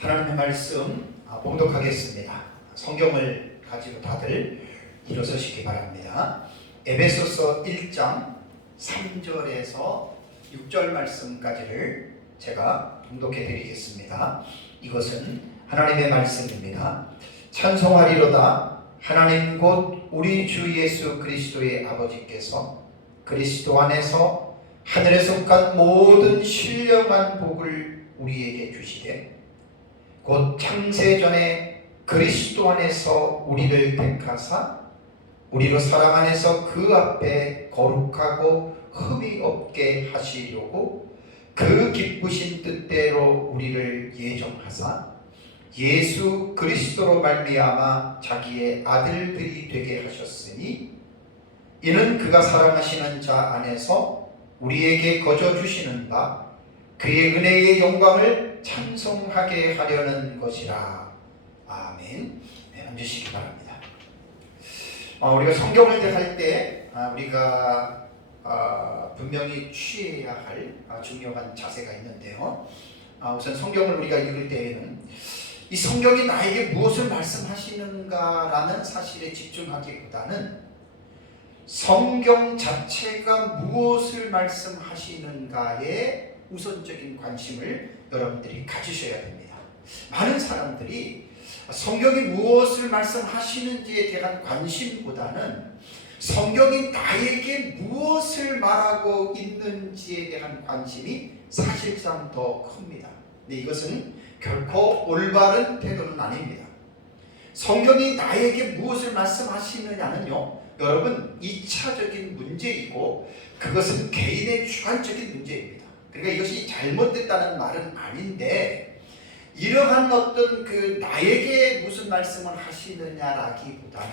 하나님의 말씀 봉독하겠습니다. 성경을 가지고 다들 일어서시기 바랍니다. 에베소서 1장 3절에서 6절 말씀까지를 제가 봉독해 드리겠습니다. 이것은 하나님의 말씀입니다. 찬송하리로다. 하나님 곧 우리 주 예수 그리스도의 아버지께서 그리스도 안에서 하늘에 속한 모든 신령한 복을 우리에게 주시되 곧 창세전에 그리스도 안에서 우리를 택하사 우리로 사랑 안에서 그 앞에 거룩하고 흠이 없게 하시려고 그 기쁘신 뜻대로 우리를 예정하사 예수 그리스도로 말미암아 자기의 아들들이 되게 하셨으니 이는 그가 사랑하시는 자 안에서 우리에게 거저 주시는 바 그의 은혜의 영광을 찬송하게 하려는 것이라. 아멘. 네, 앉으시기 바랍니다. 우리가 성경을 대할 때 우리가 분명히 취해야 할 중요한 자세가 있는데요. 우선 성경을 우리가 읽을 때에는 이 성경이 나에게 무엇을 말씀하시는가라는 사실에 집중하기보다는 성경 자체가 무엇을 말씀하시는가에 우선적인 관심을 여러분들이 가지셔야 됩니다. 많은 사람들이 성경이 무엇을 말씀하시는지에 대한 관심보다는 성경이 나에게 무엇을 말하고 있는지에 대한 관심이 사실상 더 큽니다. 근데 이것은 결코 올바른 태도는 아닙니다. 성경이 나에게 무엇을 말씀하시느냐는요, 여러분 2차적인 문제이고 그것은 개인의 주관적인 문제입니다. 그러니까 이것이 잘못됐다는 말은 아닌데 이러한 어떤 나에게 무슨 말씀을 하시느냐라기보다는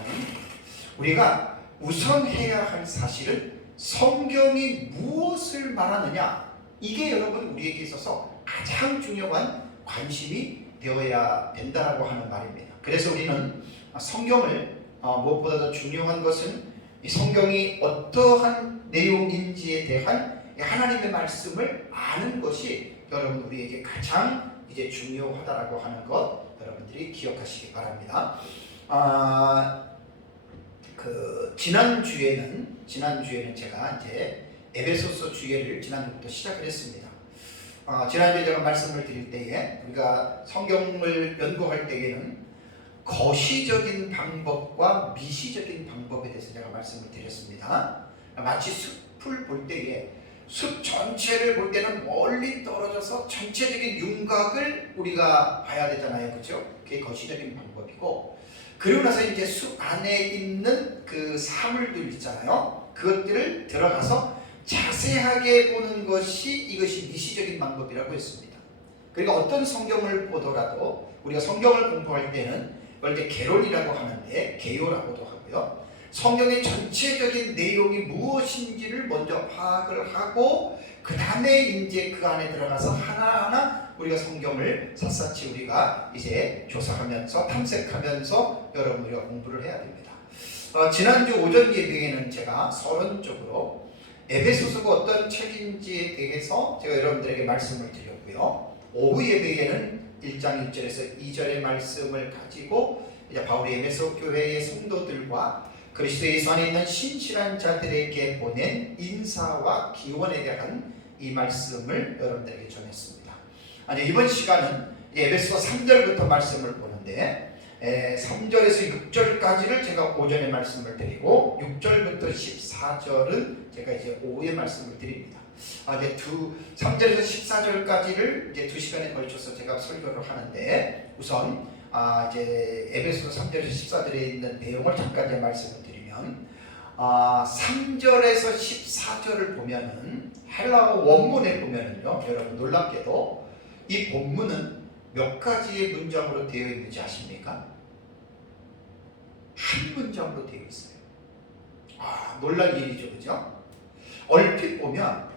우리가 우선 해야 할 사실은 성경이 무엇을 말하느냐, 이게 여러분 우리에게 있어서 가장 중요한 관심이 되어야 된다고 하는 말입니다. 그래서 우리는 성경을 무엇보다 더 중요한 것은 이 성경이 어떠한 내용인지에 대한 하나님의 말씀을 아는 것이 여러분 우리에게 가장 이제 중요하다라고 하는 것 여러분들이 기억하시기 바랍니다. 지난주에는 제가 이제 에베소서 주예를 지난주부터 시작을 했습니다. 지난주에 제가 말씀을 드릴 때에 우리가 성경을 연구할 때에는 거시적인 방법과 미시적인 방법에 대해서 제가 말씀을 드렸습니다. 마치 숲을 볼 때에 숲 전체를 볼 때는 멀리 떨어져서 전체적인 윤곽을 우리가 봐야 되잖아요, 그렇죠? 그게 거시적인 방법이고, 그리고 나서 이제 숲 안에 있는 그 사물들 있잖아요. 그것들을 들어가서 자세하게 보는 것이 이것이 미시적인 방법이라고 했습니다. 그러니까 어떤 성경을 보더라도 우리가 성경을 공부할 때는 그걸 이제 개론이라고 하는데 개요라고도 하고요. 성경의 전체적인 내용이 무엇인지를 먼저 파악을 하고 그 다음에 이제 그 안에 들어가서 하나하나 우리가 성경을 샅샅이 우리가 이제 조사하면서 탐색하면서 여러분 우리가 공부를 해야 됩니다. 지난주 오전 예배에는 제가 서론적으로 에베소서가 어떤 책인지에 대해서 제가 여러분들에게 말씀을 드렸고요. 오후 예배에는 1장 1절에서 2절의 말씀을 가지고 이제 바울이 에베소 교회의 성도들과 그리스도 예수 안에 있는 신실한 자들에게 보낸 인사와 기원에 대한 이 말씀을 여러분들에게 전했습니다. 이번 시간은 에베소 3절부터 말씀을 보는데 3절에서 6절까지를 제가 오전에 말씀을 드리고 6절부터 14절은 제가 이제 오후에 말씀을 드립니다. 이제 3절에서 14절까지를 이제 2시간에 걸쳐서 제가 설교를 하는데 우선 이제 에베소서 3절에서 14절에 있는 내용을 잠깐 제 말씀을 드리면 3절에서 14절을 보면은 헬라어 원문에 보면은요, 여러분 놀랍게도 이 본문은 몇 가지의 문장으로 되어 있는지 아십니까? 한 문장으로 되어 있어요. 놀랄 일이죠, 그죠? 얼핏 보면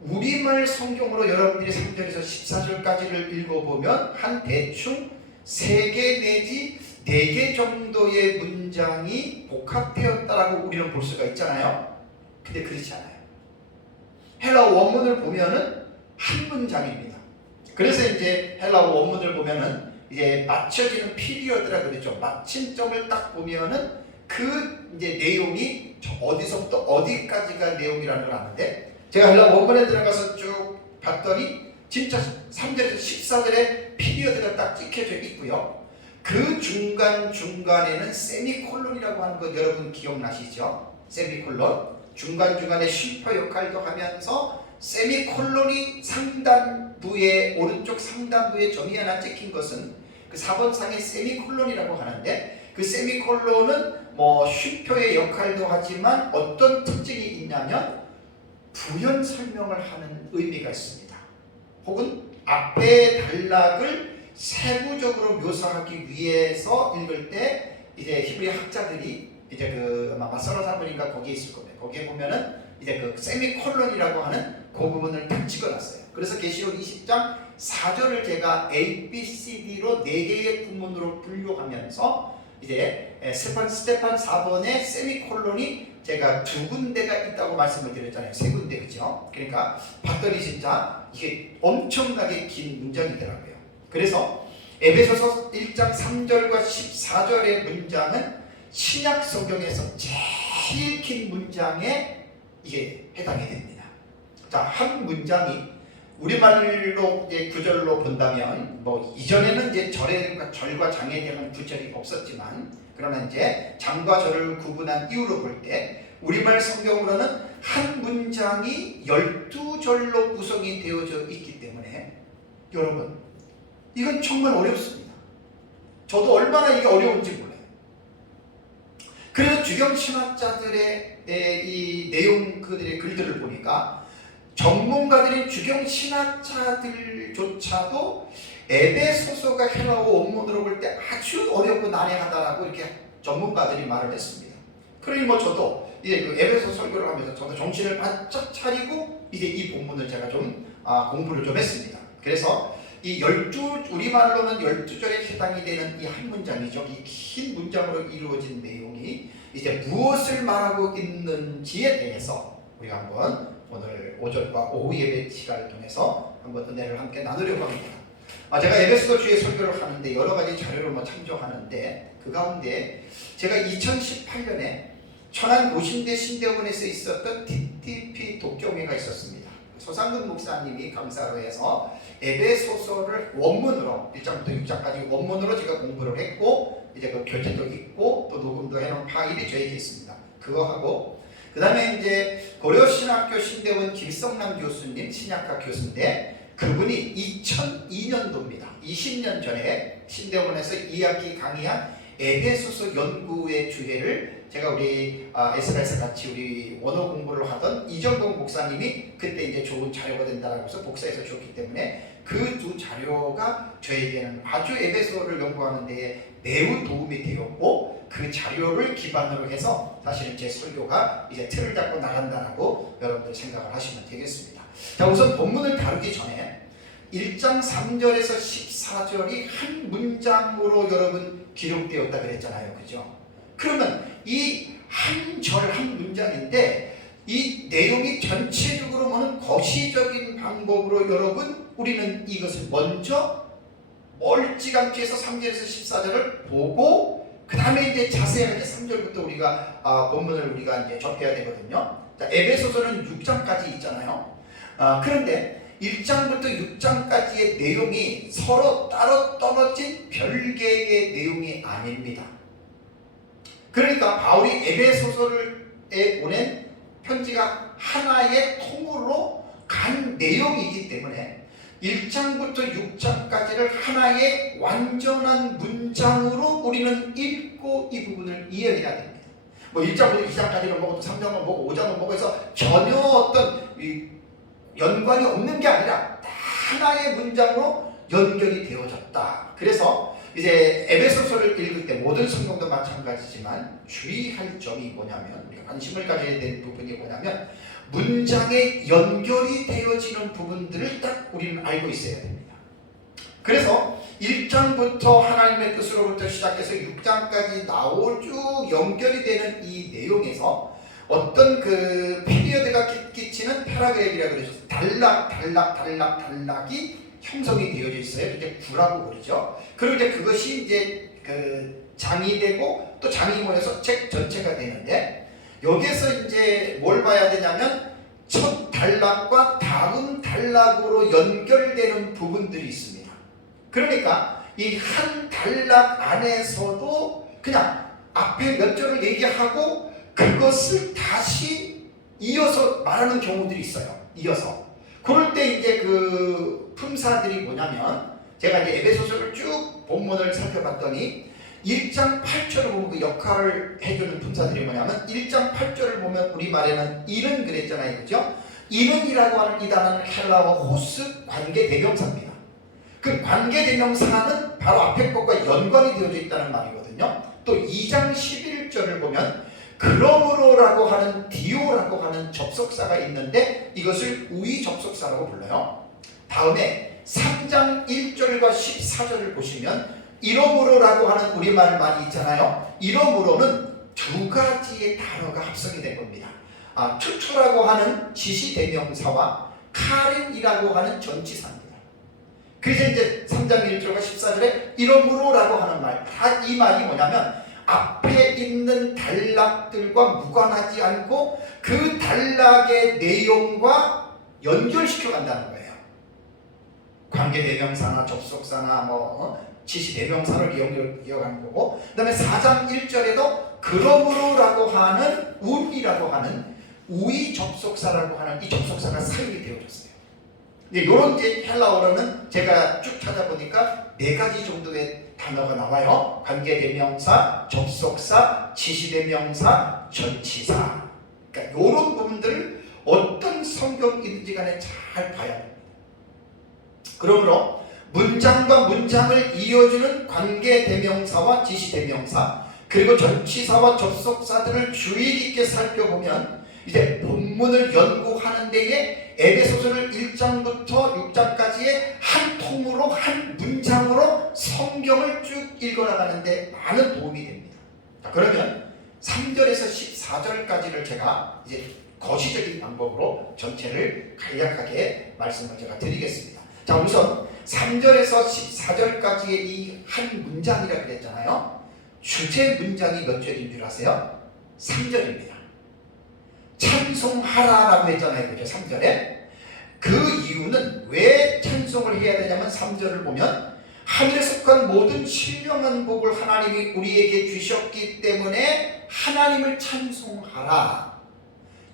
우리말 성경으로 여러분들이 3절에서 14절까지를 읽어보면 한 대충 3개 내지 4개 정도의 문장이 복합되었다라고 우리는 볼 수가 있잖아요. 근데 그렇지 않아요. 헬라어 원문을 보면은 한 문장입니다. 그래서 이제 헬라어 원문을 보면은 이제 맞춰지는 피리어드라 그러죠. 마침점을 딱 보면은 그 이제 내용이 어디서부터 어디까지가 내용이라는 걸 아는데, 제가 헬라 원문에 들어가서 쭉 봤더니 진짜 3절에서 14절에 피리어드가 딱 찍혀져 있고요. 그 중간중간에는 세미콜론이라고 하는 거 여러분 기억나시죠? 세미콜론. 중간중간에 쉼표 역할도 하면서 세미콜론이 상단부에, 오른쪽 상단부에 점이 하나 찍힌 것은 그 4번 상의 세미콜론이라고 하는데, 그 세미콜론은 뭐 쉼표의 역할도 하지만 어떤 특징이 있냐면 부연 설명을 하는 의미가 있습니다. 혹은 앞의 단락을 세부적으로 묘사하기 위해서 읽을 때 이제 히브리 학자들이 이제 그 아마 마서로 사본인가 거기에 있을 겁니다. 거기에 보면은 이제 그 세미콜론이라고 하는 그 부분을 딱 찍어놨어요. 그래서 계시록 20장 4절을 제가 A, B, C, D로 4개의 부문으로 분류하면서 이제 스테판 4번에 세미콜론이 제가 2군데가 있다고 말씀을 드렸잖아요. 3군데, 그죠? 그러니까 봤더니 진짜 이게 엄청나게 긴 문장이더라고요. 그래서 에베소서 1장 3절과 14절의 문장은 신약 성경에서 제일 긴 문장에 이게 해당이 됩니다. 자, 한 문장이 우리말로 이제 구절로 본다면 뭐 이전에는 이제 절과 장에 대한 구절이 없었지만, 그러나 이제 장과 절을 구분한 이유로 볼 때 우리말 성경으로는 한 문장이 12절로 구성이 되어져 있기 때문에 여러분 이건 정말 어렵습니다. 저도 얼마나 이게 어려운지 몰라요. 그래서 주경 신학자들의 이 내용 그들의 글들을 보니까 전문가들인 주경 신학자들조차도 에베소서가 헬라어 원문으로 볼 때 아주 어렵고 난해하다라고 이렇게 전문가들이 말을 했습니다. 그러니 뭐 저도 이제 그 에베소 설교를 하면서 저도 정신을 바짝 차리고 이제 이 본문을 제가 좀 공부를 좀 했습니다. 그래서 이 우리말로는 12절에 해당이 되는 이 한 문장이죠. 이 긴 문장으로 이루어진 내용이 이제 무엇을 말하고 있는지에 대해서 우리가 한번 오늘 오전과 오후 예배 시간을 통해서 한번 은혜를 함께 나누려고 합니다. 제가 에베소서 주의 설교를 하는데 여러 가지 자료를 참조하는데, 그 가운데 제가 2018년에 천안 고신대 신대원에서 있었던 TTP 독경회가 있었습니다. 소상근 목사님이 강사로 해서 에베소서를 원문으로 1장부터 6장까지 원문으로 제가 공부를 했고, 이제 그 교재도 있고 또 녹음도 해놓은 파일이 저에게 있습니다. 그거 하고, 그 다음에 이제 고려신학교 신대원 김성남 교수님, 신약학 교수인데 그분이 2002년도입니다. 20년 전에 신대원에서 2학기 강의한 에베소서 연구의 주회를 제가 우리 에스라에서 같이 우리 원어 공부를 하던 이정동 목사님이 그때 이제 좋은 자료가 된다고 해서 복사해서 줬기 때문에 그 두 자료가 저에게는 아주 에베소를 연구하는 데 매우 도움이 되었고, 그 자료를 기반으로 해서 사실은 제 설교가 이제 틀을 잡고 나간다라고 여러분들 생각을 하시면 되겠습니다. 자, 우선 본문을 다루기 전에 1장 3절에서 14절이 한 문장으로 여러분 기록되었다 그랬잖아요. 그죠? 그러면 이 한 절 한 문장인데 이 내용이 전체적으로 보는 거시적인 방법으로 여러분 우리는 이것을 먼저 멀찌감치 해서 3절에서 14절을 보고 그 다음에 이제 자세하게 3절부터 우리가 본문을 우리가 이제 접해야 되거든요. 자, 에베소서는 6장까지 있잖아요. 그런데 1장부터 6장까지의 내용이 서로 따로 떨어진 별개의 내용이 아닙니다. 그러니까 바울이 에베소서에 보낸 편지가 하나의 통으로 간 내용이기 때문에 1장부터 6장까지를 하나의 완전한 문장으로 우리는 읽고 이 부분을 이해해야 됩니다. 뭐 1장부터 2장까지는 보고 또 3장은 보고 5장은 보고 해서 전혀 어떤 연관이 없는 게 아니라 하나의 문장으로 연결이 되어졌다. 그래서 이제 에베소서를 읽을 때 모든 성경도 마찬가지지만 주의할 점이 뭐냐면, 우리가 관심을 가져야 될 부분이 뭐냐면 문장에 연결이 되어지는 부분들을 딱 우리는 알고 있어야 됩니다. 그래서 1장부터 하나님의 뜻으로부터 시작해서 6장까지 쭉 연결이 되는 이 내용에서 어떤 그 피리어드가 끼치는 패러그래프라고 그러죠. 단락이 형성이 되어져 있어요. 이제 구라고 그러죠. 그리고 이제 그것이 이제 그 장이 되고 또 장이 모여서 책 전체가 되는데, 여기에서 이제 뭘 봐야 되냐면 첫 단락과 다음 단락으로 연결되는 부분들이 있습니다. 그러니까 이 한 단락 안에서도 그냥 앞에 몇 절을 얘기하고 그것을 다시 이어서 말하는 경우들이 있어요. 이어서. 그럴 때 이제 그 품사들이 뭐냐면, 제가 이제 에베소서를 쭉 본문을 살펴봤더니 1장 8절을 보면 그 역할을 해주는 품사들이 뭐냐면, 1장 8절을 보면 우리말에는 이는 그랬잖아요. 그죠? 이는이라고 하는 이 단어는 헬라어 호스 관계대명사입니다. 그 관계대명사는 바로 앞에 것과 연관이 되어져 있다는 말이거든요. 또 2장 11절을 보면 그러므로라고 하는 디오라고 하는 접속사가 있는데 이것을 우위 접속사라고 불러요. 다음에 3장 1절과 14절을 보시면 이러므로라고 하는 우리말 말이 있잖아요. 이러므로는 두 가지의 단어가 합성이 된 겁니다. 투투라고 하는 지시대명사와 카렌이라고 하는 전치사입니다. 그래서 이제 3장 1절과 14절에 이러므로라고 하는 말, 다 이 말이 뭐냐면 앞에 있는 단락들과 무관하지 않고 그 단락의 내용과 연결시켜 간다는 거예요. 관계대명사나 접속사나 지시대명사를 이어가는 거고, 그 다음에 4장 1절에도 그러므로라고 하는 우리라고 하는 우위 접속사라고 하는 이 접속사가 사용이 되어졌어요. 이런 헬라어로는 제가 쭉 찾아보니까 4가지 정도의 단어가 나와요. 관계대명사, 접속사, 지시대명사, 전치사. 그러니까 이런 부분들을 어떤 성경인지 간에 잘 봐야 됩니다. 그러므로 문장과 문장을 이어주는 관계대명사와 지시대명사, 그리고 전치사와 접속사들을 주의 깊게 살펴보면 이제 본문을 연구하는 데에 에베소서를 1장부터 6장까지의 한 통으로 한 문장으로 성경을 쭉 읽어나가는 데 많은 도움이 됩니다. 자, 그러면 3절에서 14절까지를 제가 이제 거시적인 방법으로 전체를 간략하게 말씀을 제가 드리겠습니다. 자, 우선 3절에서 14절까지의 이 한 문장이라 그랬잖아요. 주제 문장이 몇 절인 줄 아세요? 3절입니다. 찬송하라라고 했잖아요. 그죠? 3절에. 그 이유는 왜 찬송을 해야 되냐면 3절을 보면 하늘에 속한 모든 신령한 복을 하나님이 우리에게 주셨기 때문에 하나님을 찬송하라.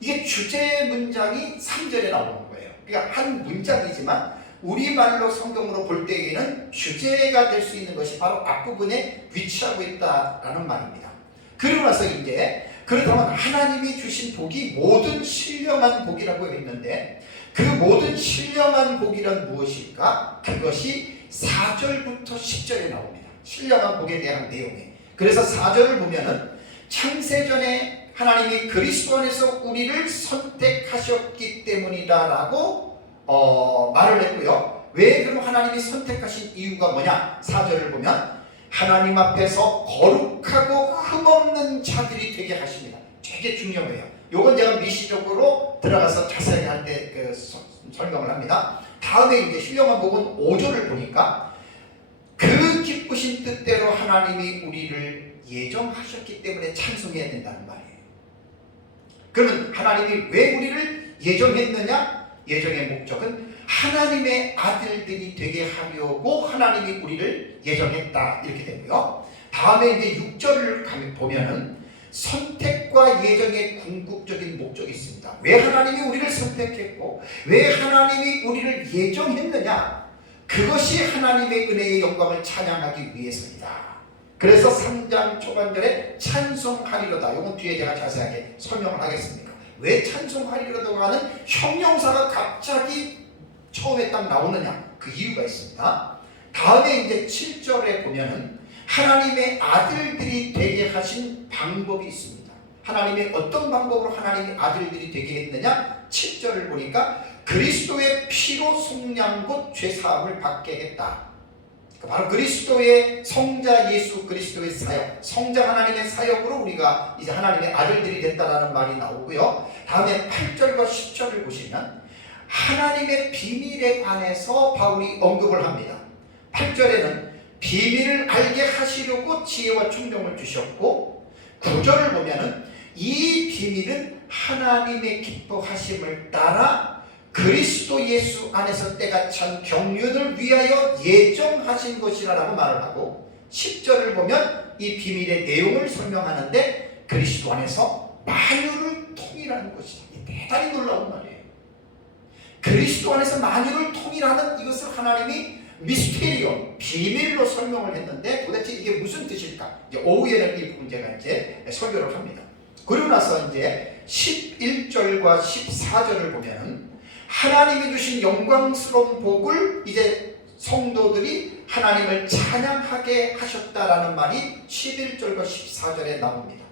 이게 주제 문장이 3절에 나오는 거예요. 그러니까 한 문장이지만 우리말로 성경으로 볼 때에는 주제가 될 수 있는 것이 바로 앞부분에 위치하고 있다라는 말입니다. 그리고 나서 이제 그렇다면 하나님이 주신 복이 모든 신령한 복이라고 했는데 그 모든 신령한 복이란 무엇일까? 그것이 4절부터 10절에 나옵니다. 신령한 복에 대한 내용이. 그래서 4절을 보면은 창세전에 하나님이 그리스도 안에서 우리를 선택하셨기 때문이다라고 말을 했고요. 왜 그럼 하나님이 선택하신 이유가 뭐냐? 4절을 보면 하나님 앞에서 거룩하고 흠없는 자들이 되게 하십니다. 되게 중요해요. 요건 제가 미시적으로 들어가서 자세하게 할 때 설명을 합니다. 다음에 이제 신령한 복은 5절을 보니까 그 기쁘신 뜻대로 하나님이 우리를 예정하셨기 때문에 찬송해야 된다는 말이에요. 그러면 하나님이 왜 우리를 예정했느냐? 예정의 목적은 하나님의 아들들이 되게 하려고 하나님이 우리를 예정했다 이렇게 되고요. 다음에 이제 6절을 보면은 선택과 예정의 궁극적인 목적이 있습니다. 왜 하나님이 우리를 선택했고 왜 하나님이 우리를 예정했느냐? 그것이 하나님의 은혜의 영광을 찬양하기 위해서이다. 그래서 3장 초반절에 찬송하리로다. 이건 뒤에 제가 자세하게 설명을 하겠습니다. 왜 찬송하리로다고 하는 형용사가 갑자기 처음에 딱 나오느냐? 그 이유가 있습니다. 다음에 이제 7절에 보면은 하나님의 아들들이 되게 하신 방법이 있습니다. 하나님이 어떤 방법으로 하나님의 아들들이 되게 했느냐? 7절을 보니까 그리스도의 피로 속량 곧 죄사함을 받게 했다. 바로 그리스도의 성자 예수 그리스도의 사역, 성자 하나님의 사역으로 우리가 이제 하나님의 아들들이 됐다라는 말이 나오고요. 다음에 8절과 10절을 보시면 하나님의 비밀에 관해서 바울이 언급을 합니다. 8절에는 비밀을 알게 하시려고 지혜와 총명을 주셨고, 9절을 보면은 이 비밀은 하나님의 기뻐하심을 따라 그리스도 예수 안에서 때가 찬 경륜을 위하여 예정하신 것이라고 말을 하고, 10절을 보면 이 비밀의 내용을 설명하는데 그리스도 안에서 만유를 통일하는 것이다. 대단히 놀라운 말이에요. 그리스도 안에서 만유를 통일하는 이것을 하나님이 미스테리엄, 비밀로 설명을 했는데 도대체 이게 무슨 뜻일까? 이제 오후에는 이 부분 제가 이제 설교를 합니다. 그러고 나서 이제 11절과 14절을 보면 하나님이 주신 영광스러운 복을 이제 성도들이 하나님을 찬양하게 하셨다라는 말이 11절과 14절에 나옵니다.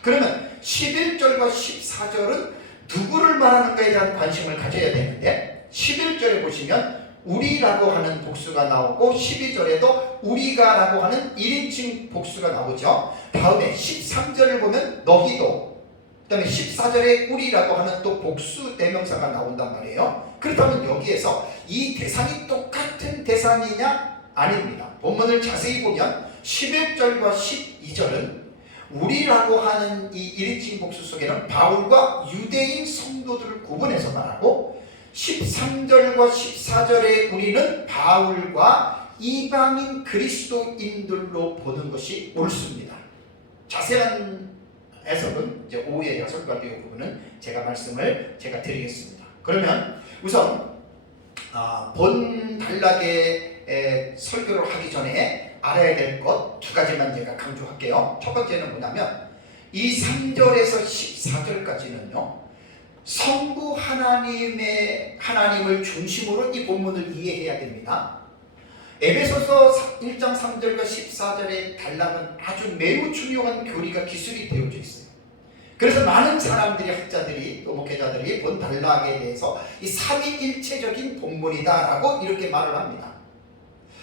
그러면 11절과 14절은 누구를 말하는가에 대한 관심을 가져야 되는데, 11절에 보시면 우리라고 하는 복수가 나오고 12절에도 우리가라고 하는 1인칭 복수가 나오죠. 다음에 13절을 보면 너희도, 그 다음에 14절에 우리라고 하는 또 복수 대명사가 나온단 말이에요. 그렇다면 여기에서 이 대상이 똑같은 대상이냐? 아닙니다. 본문을 자세히 보면 11절과 12절은 우리라고 하는 이 1인칭 복수 속에는 바울과 유대인 성도들을 구분해서 말하고, 13절과 14절에 우리는 바울과 이방인 그리스도인들로 보는 것이 옳습니다. 자세한 해석은 이제 오후에 설교할 때 이 부분은 제가 드리겠습니다. 그러면 우선 본 단락의 설교를 하기 전에 알아야 될 것 두 가지만 제가 강조할게요. 첫 번째는 뭐냐면 이 3절에서 14절까지는요, 성부 하나님을 중심으로 이 본문을 이해해야 됩니다. 에베소서 1장 3절과 14절의 단락은 아주 매우 중요한 교리가 기술이 되어져 있어요. 그래서 많은 사람들이, 학자들이 또 목회자들이 본 단락에 대해서 이 삼위일체적인 본문이다라고 이렇게 말을 합니다.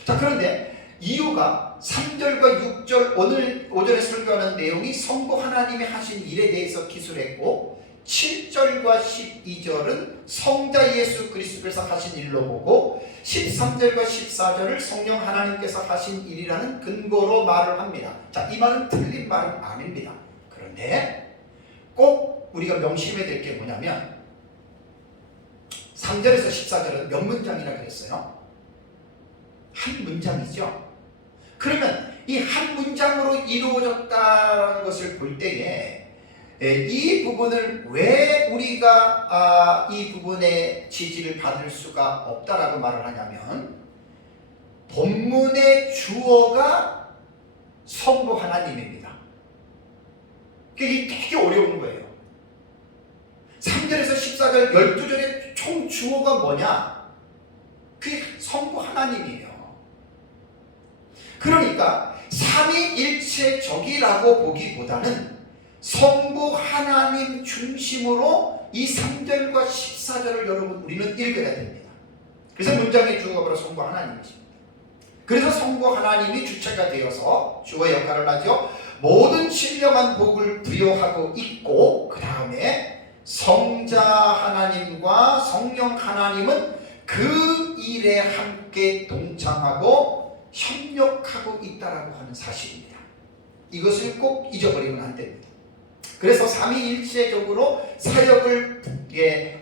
자, 그런데 이유가 3절과 6절 오늘 오전에 설교하는 내용이 성부 하나님이 하신 일에 대해서 기술했고, 7절과 12절은 성자 예수 그리스도께서 하신 일로 보고, 13절과 14절을 성령 하나님께서 하신 일이라는 근거로 말을 합니다. 자, 이 말은 틀린 말은 아닙니다. 그런데 꼭 우리가 명심해야 될 게 뭐냐면 3절에서 14절은 몇 문장이나 그랬어요? 한 문장이죠. 그러면 이 한 문장으로 이루어졌다는 것을 볼 때에 이 부분을 왜 우리가 이 부분의 지지를 받을 수가 없다라고 말을 하냐면, 본문의 주어가 성부 하나님입니다. 이게 되게 어려운 거예요. 3절에서 14절 12절의 총 주어가 뭐냐? 그게 성부 하나님이에요. 그러니까 삼위일체적이라고 보기보다는 성부 하나님 중심으로 이 3절과 14절을 여러분 우리는 읽어야 됩니다. 그래서 문장의 주어가 바로 성부 하나님이십니다. 그래서 성부 하나님이 주체가 되어서 주어의 역할을 하죠. 모든 신령한 복을 부여하고 있고, 그 다음에 성자 하나님과 성령 하나님은 그 일에 함께 동참하고 협력하고 있다라고 하는 사실입니다. 이것을 꼭 잊어버리면 안 됩니다. 그래서 삼위일체적으로 사역을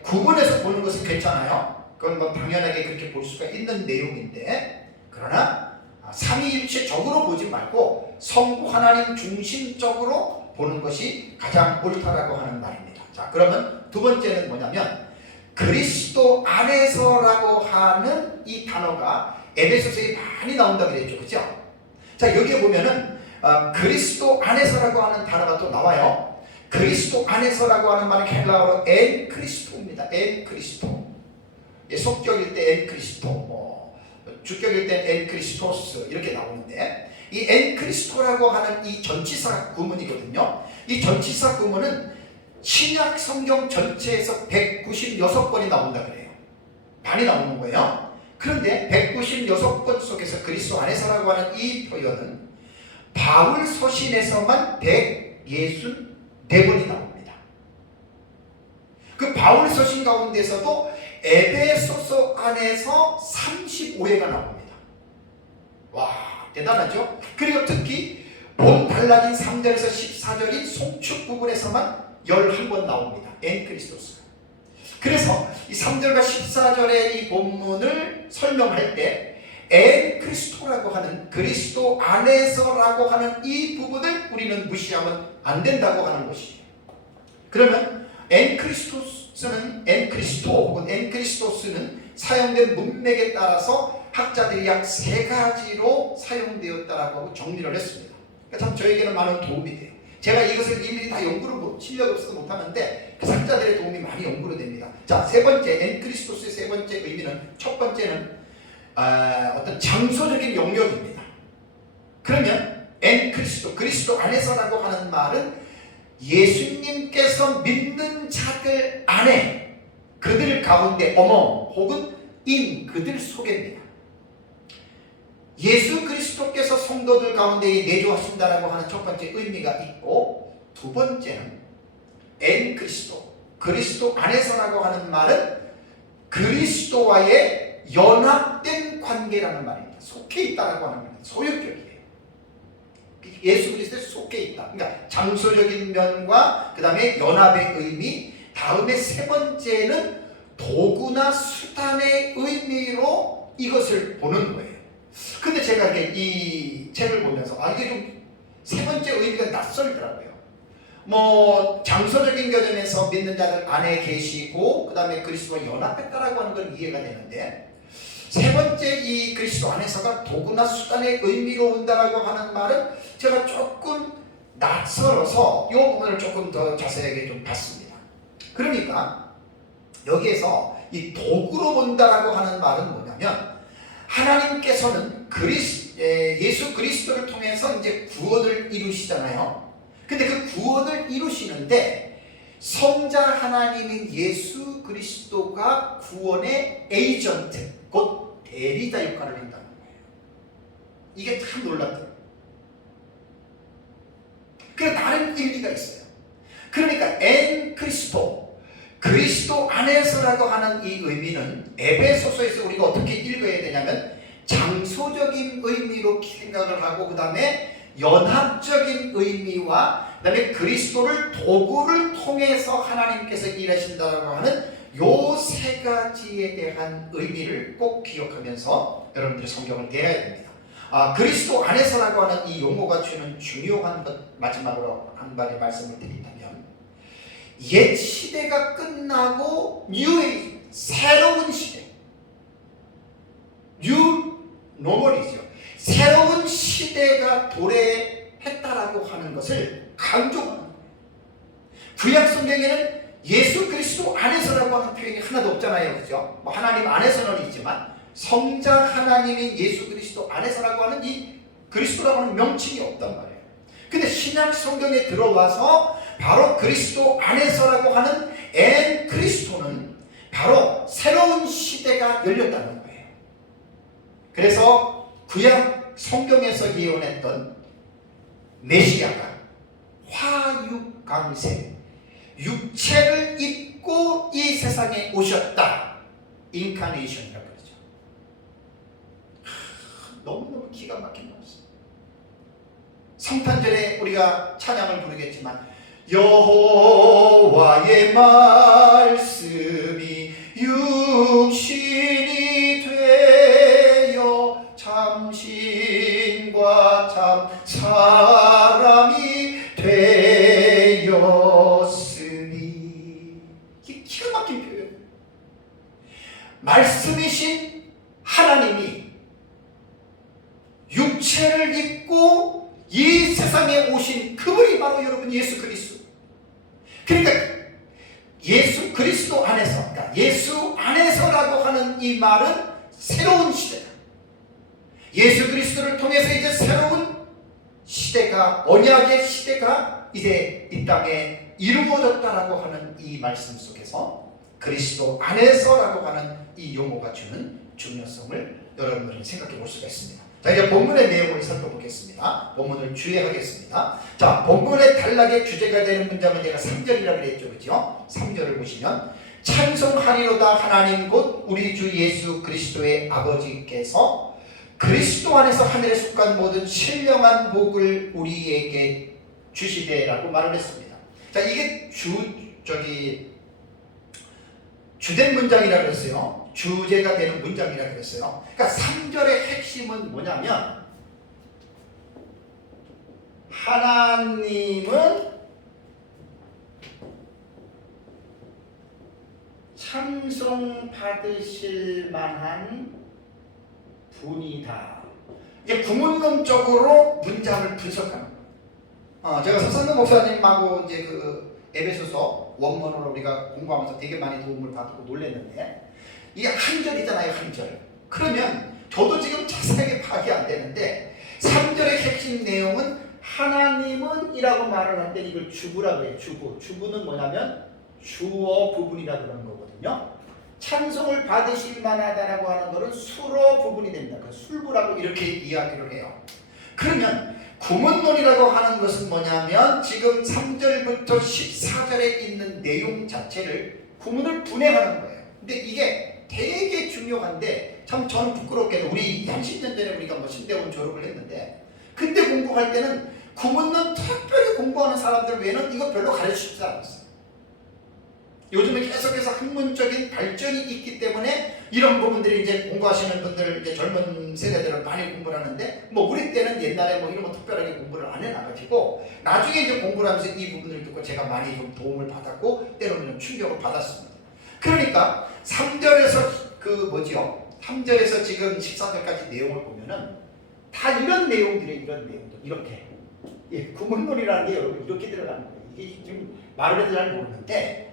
구분해서 보는 것은 괜찮아요. 그건 뭐 당연하게 그렇게 볼 수가 있는 내용인데, 그러나 삼위일체적으로 보지 말고 성부 하나님 중심적으로 보는 것이 가장 옳다라고 하는 말입니다. 자, 그러면 두 번째는 뭐냐면 그리스도 안에서라고 하는 이 단어가 에베소서에 많이 나온다 그랬죠, 그죠? 자, 여기에 보면은 그리스도 안에서라고 하는 단어가 또 나와요. 그리스도 안에서라고 하는 말은 헬라어로 엔 크리스토입니다. 엔 크리스토. 속격일 때 엔 크리스토, 주격일 때 엔 크리스토스 이렇게 나오는데, 이 엔 크리스토라고 하는 이 전치사 구문이거든요. 이 전치사 구문은 신약 성경 전체에서 196번이 나온다 그래요. 많이 나오는 거예요. 그런데 196번 속에서 그리스도 안에서라고 하는 이 표현은 바울 서신에서만 164번이 나옵니다. 그 바울 서신 가운데서도 에베소서 안에서 35회가 나옵니다. 와, 대단하죠? 그리고 특히 본 달라진 3절에서 14절인 송축 부분에서만 11번 나옵니다. 엔 크리스토스. 그래서 이 3절과 14절의 이 본문을 설명할 때 엔 크리스토라고 하는, 그리스도 안에서라고 하는 이 부분을 우리는 무시하면 안 된다고 하는 것이에요. 그러면 엔 크리스토스는, 엔 크리스토 혹은 엔 크리스토스는 사용된 문맥에 따라서 학자들이 약 3가지로 사용되었다라고 정리를 했습니다. 그러니까 참 저에게는 많은 도움이 돼요. 제가 이것을 일일이 다 연구를 실력이 없어서 못하는데 그 학자들의 도움이 많이 연구로 됩니다. 자, 세 번째, 엔 크리스토스의 세 번째 의미는, 첫 번째는 어떤 장소적인 영역입니다. 그러면 엔 크리스도, 그리스도 안에서라고 하는 말은 예수님께서 믿는 자들 안에, 그들 가운데, 혹은 그들 속입니다. 예수 그리스도께서 성도들 가운데 내주하신다라고 하는 첫 번째 의미가 있고, 두 번째는 엔 그리스도, 그리스도 안에서라고 하는 말은 그리스도와의 연합된 관계라는 말입니다. 속해 있다라고 하는 말입니다. 소유격이에요. 예수 그리스도에 속해 있다. 그러니까 장소적인 면과 그 다음에 연합의 의미, 다음에 세 번째는 도구나 수단의 의미로 이것을 보는 거예요. 근데 제가 이 책을 보면서 이게 좀 세 번째 의미가 낯설더라고요. 장소적인 개념에서 믿는 자들 안에 계시고 그 다음에 그리스도와 연합했다라고 하는 건 이해가 되는데, 세 번째 이 그리스도 안에서가 도구나 수단의 의미로 온다라고 하는 말은 제가 조금 낯설어서 이 부분을 조금 더 자세하게 좀 봤습니다. 그러니까 여기에서 이 도구로 본다라고 하는 말은 뭐냐면, 하나님께서는 예수 그리스도를 통해서 이제 구원을 이루시잖아요. 근데 그 구원을 이루시는데 성자 하나님인 예수 그리스도가 구원의 에이전트, 곧 대리자 역할을 한다는 거예요. 이게 참 놀랍더라고요. 그래서 다른 의미가 있어요. 그러니까 엔 크리스토, 그리스도 안에서라고 하는 이 의미는 에베소서에서 우리가 어떻게 읽어야 되냐면 장소적인 의미로 생각을 하고 그 다음에 연합적인 의미와 그 다음에 그리스도를 도구를 통해서 하나님께서 일하신다고 하는 요 세 가지에 대한 의미를 꼭 기억하면서 여러분들이 성경을 대해야 됩니다. 그리스도 안에서라고 하는 이 용어가 주는 중요한 것, 마지막으로 한 가지 말씀을 드린다면, 옛 시대가 끝나고 뉴에이지, 새로운 시대, 뉴 노멀이죠. 새로운 시대가 도래했다라고 하는 것을 강조하는 거예요. 구약 성경에는 예수 그리스도 안에서라고 하는 표현이 하나도 없잖아요. 그죠? 하나님 안에서는 있지만 성자 하나님인 예수 그리스도 안에서라고 하는 이 그리스도라고 하는 명칭이 없단 말이에요. 근데 신약 성경에 들어와서 바로 그리스도 안에서라고 하는 엔 크리스토는 바로 새로운 시대가 열렸다는 거예요. 그래서 구약 성경에서 예언했던 메시아가 화육강세, 육체를 입고 이 세상에 오셨다. 인카네이션이라고 그러죠. 너무너무 기가 막힌 말씀. 성탄절에 우리가 찬양을 부르겠지만 여호와의 말씀이 육신이 되어 참신과 참 사람이 되었으니. 이게 기가 막힌 표현. 말씀이신 하나님이 육체를 입고 이 세상에 오신 그분이 바로 여러분 예수 그리스도. 그러니까 예수 그리스도 안에서, 그러니까 예수 안에서라고 하는 이 말은 새로운 시대다. 예수 그리스도를 통해서 이제 새로운 시대가, 언약의 시대가 이제 이 땅에 이루어졌다라고 하는 이 말씀 속에서 그리스도 안에서라고 하는 이 용어가 주는 중요성을 여러분들은 생각해 볼 수가 있습니다. 자, 이제 본문의 내용을 살펴보겠습니다. 본문을 주의하겠습니다. 자, 본문의 단락의 주제가 되는 문장은 제가 3절이라고 그랬죠. 그죠? 3절을 보시면 찬송하리로다 하나님 곧 우리 주 예수 그리스도의 아버지께서 그리스도 안에서 하늘에 속한 모든 신령한 복을 우리에게 주시되라고 말을 했습니다. 자, 이게 주된 문장이라 그랬어요. 주제가 되는 문장이라 그랬어요. 그러니까 3절의 핵심은 뭐냐면 하나님은 찬송받으실 만한 분이다. 이게 구문론적으로 문장을 분석하는 거예요. 제가 서상근 목사님하고 이제 그 에베소서 원문으로 우리가 공부하면서 되게 많이 도움을 받고 놀랐는데 이게 한 절이잖아요, 한 절. 그러면 저도 지금 자세하게 파악이 안 되는데 3절의 핵심 내용은 하나님은 이라고 말을 할 때 이걸 주부라고 해요. 주부는 뭐냐면 주어 부분이라고 그러는 거거든요. 찬송을 받으실 만하다라고 하는 것은 수로 부분이 됩니다. 그 술부라고 이렇게 이야기를 해요. 그러면 구문론이라고 하는 것은 뭐냐면 지금 3절부터 14절에 있는 내용 자체를 구문을 분해하는 거예요. 근데 이게 되게 중요한데 참 저는 부끄럽게도 우리 30년 전에 우리가 뭐 신대원 졸업을 했는데 그때 공부할 때는 구문론 특별히 공부하는 사람들 외에는 이거 별로 가르치지 않았어요. 요즘에 계속해서 학문적인 발전이 있기 때문에 이런 부분들이 이제 공부하시는 분들, 이제 젊은 세대들은 많이 공부를 하는데, 뭐 우리 때는 옛날에 뭐 이런 거 특별하게 공부를 안 해놔가지고 나중에 이제 공부를 하면서 이 부분을 듣고 제가 많이 좀 도움을 받았고 때로는 충격을 받았습니다. 그러니까 3절에서 3절에서 지금 14절까지 내용을 보면은 다 이런 내용들이 이런 내용들 이렇게 구문론이라는 게 여러분 이렇게 들어가는 거예요. 이게 지금 말을 해도 잘 모르는데.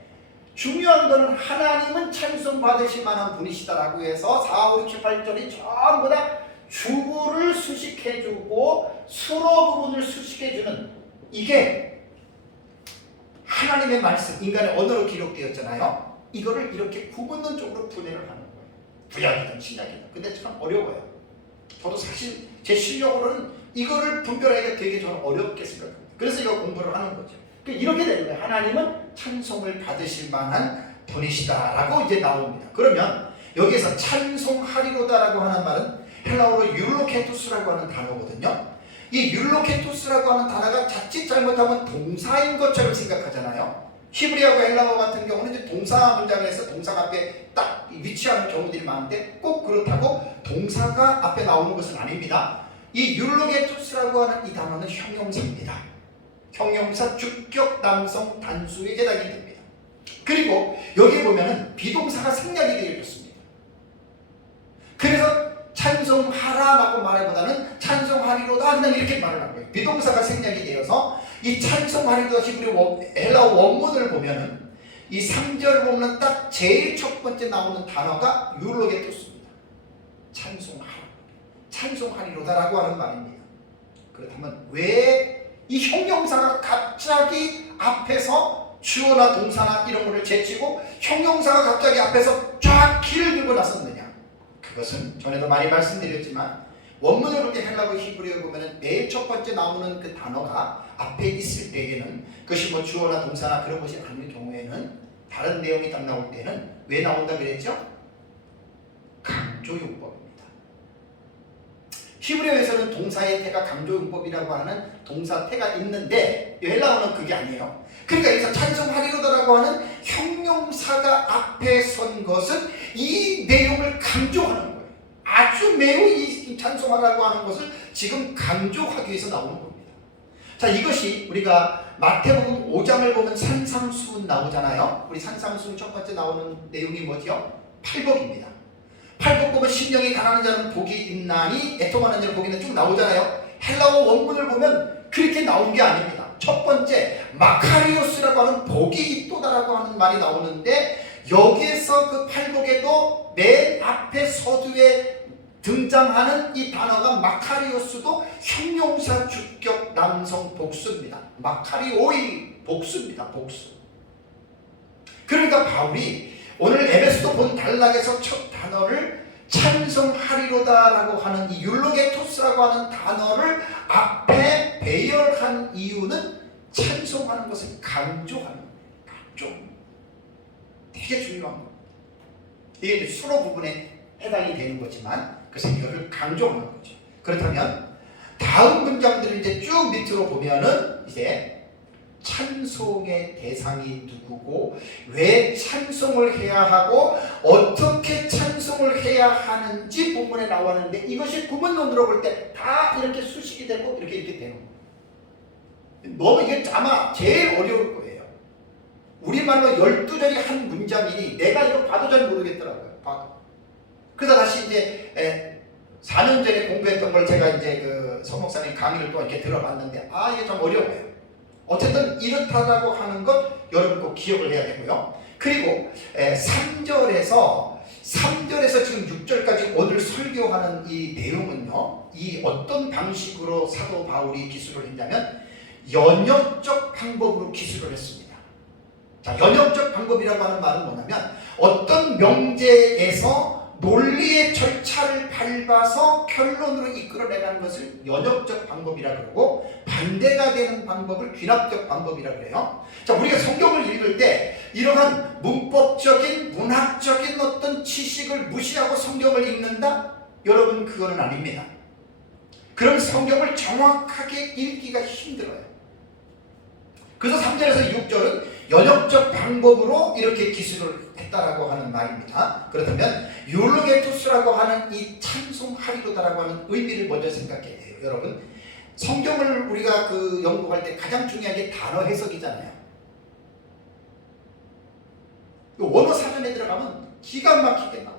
중요한 것은 하나님은 찬송 받으실 만한 분이시다라고 해서 4, 5, 6, 7, 8절이 전부 다 주구를 수식해주고 수로 부분을 수식해주는 이게 하나님의 말씀, 인간의 언어로 기록되었잖아요. 이거를 이렇게 구문론적으로 분해를 하는 거예요. 구약이든 신약이든. 근데 참 어려워요. 저도 사실 제 실력으로는 이거를 분별하기가 되게 저는 어렵게 생각합니다. 그래서 이거 공부를 하는 거죠. 이렇게 되는 거예요. 하나님은 찬송을 받으실 만한 분이시다라고 이제 나옵니다. 그러면 여기에서 찬송하리로다라고 하는 말은 헬라어로 율로케토스라고 하는 단어거든요. 이 율로케토스라고 하는 단어가 자칫 잘못하면 동사인 것처럼 생각하잖아요. 히브리어하고 헬라어 같은 경우는 이제 동사 문장에서 동사 앞에 딱 위치하는 경우들이 많은데 꼭 그렇다고 동사가 앞에 나오는 것은 아닙니다. 이 율로케토스라고 하는 이 단어는 형용사입니다. 형용사 주격 남성 단수에 해당이 됩니다. 그리고 여기 보면은 비동사가 생략이 되어 있습니다. 그래서 찬송하라라고 말하기보다는 찬송하리로다 그냥 이렇게 말을 한 거예요. 비동사가 생략이 되어서 이 찬송하리로다 히브리 헬라어 원문을 보면은 이 3절 보면 딱 제일 첫 번째 나오는 단어가 율로게토스입니다. 찬송하리로다라고 하는 말입니다. 그렇다면 왜 이 형용사가 갑자기 앞에서 주어나 동사나 이런 거를 제치고 형용사가 갑자기 앞에서 쫙 길을 들고 나섰느냐? 그것은 전에도 많이 말씀드렸지만 원문을 그렇게 헬라어 히브리어 보면은 맨 첫 번째 나오는 그 단어가 앞에 있을 때에는 그것이 뭐 주어나 동사나 그런 것이 아닌 경우에는 다른 내용이 딱 나올 때는 왜 나온다 그랬죠? 강조용법입니다. 히브리어에서는 동사의 태가 강조용법이라고 하는 동사태가 있는데 헬라어는 그게 아니에요. 그러니까 여기서 찬송하리로다라고 하는 형용사가 앞에 선 것은 이 내용을 강조하는 거예요. 아주 매우 이 찬송하라고 하는 것을 지금 강조하기 위해서 나오는 겁니다. 자, 이것이 우리가 마태복음 5장을 보면 산상수훈 나오잖아요. 우리 산상수훈 첫 번째 나오는 내용이 뭐죠? 팔복입니다. 팔복 보면 심령이 가난한 자는 복이 있나니 애통하는 자는 복이 있나 쭉 나오잖아요. 헬라어 원문을 보면 그렇게 나온 게 아닙니다. 첫 번째 마카리오스라고 하는 복이 있도다라고 하는 말이 나오는데 여기에서 그 팔복에도 맨 앞에 서두에 등장하는 이 단어가 마카리오스도 형용사 주격 남성 복수입니다. 마카리오이 복수입니다. 복수. 그러니까 바울이 오늘 에베소서 본 단락에서 첫 단어를 찬송하리로다라고 하는 이 율로게토스라고 하는 단어를 앞에 배열한 이유는 찬송하는 것을 강조하는 거예요. 강조. 되게 중요한 겁니다. 이게 이제 수로 부분에 해당이 되는 거지만 그래서 이거를 강조하는 거죠. 그렇다면 다음 문장들을 이제 쭉 밑으로 보면은 이제 찬송의 대상이 누구고 왜 찬송을 해야 하고 어떻게 찬송을 해야 하는지 본문에 나왔는데 이것이 구문론으로 볼 때 다 이렇게 수식이 되고 이렇게 되는 거예요. 너무 이게 아마 제일 어려울 거예요. 우리말로 12절이 한 문장이니 내가 이거 봐도 잘 모르겠더라고요. 봐도. 그래서 다시 이제 4년 전에 공부했던 걸 제가 이제 그 서목사님 강의를 또 이렇게 들어봤는데 이게 좀 어려워요. 어쨌든 이렇다라고 하는 것 여러분 꼭 기억을 해야 되고요. 그리고 3절에서 지금 6절까지 오늘 설교하는 이 내용은요. 이 어떤 방식으로 사도 바울이 기술을 했냐면 연역적 방법으로 기술을 했습니다. 자, 연역적 방법이라고 하는 말은 뭐냐면 어떤 명제에서 논리의 절차를 밟아서 결론으로 이끌어내는 것을 연역적 방법이라 그러고 반대가 되는 방법을 귀납적 방법이라 그래요. 자, 우리가 성경을 읽을 때 이러한 문법적인 문학적인 어떤 지식을 무시하고 성경을 읽는다? 여러분 그거는 아닙니다. 그럼 성경을 정확하게 읽기가 힘들어요. 그래서 3절에서 6절은 연역적 방법으로 이렇게 기술을 했다라고 하는 말입니다. 그렇다면 율로게토스라고 하는 이 찬송하리로다라고 하는 의미를 먼저 생각해야 돼요. 여러분 성경을 우리가 그 연구할 때 가장 중요한 게 단어 해석이잖아요. 원어 사전에 들어가면 기가 막히게 나와요.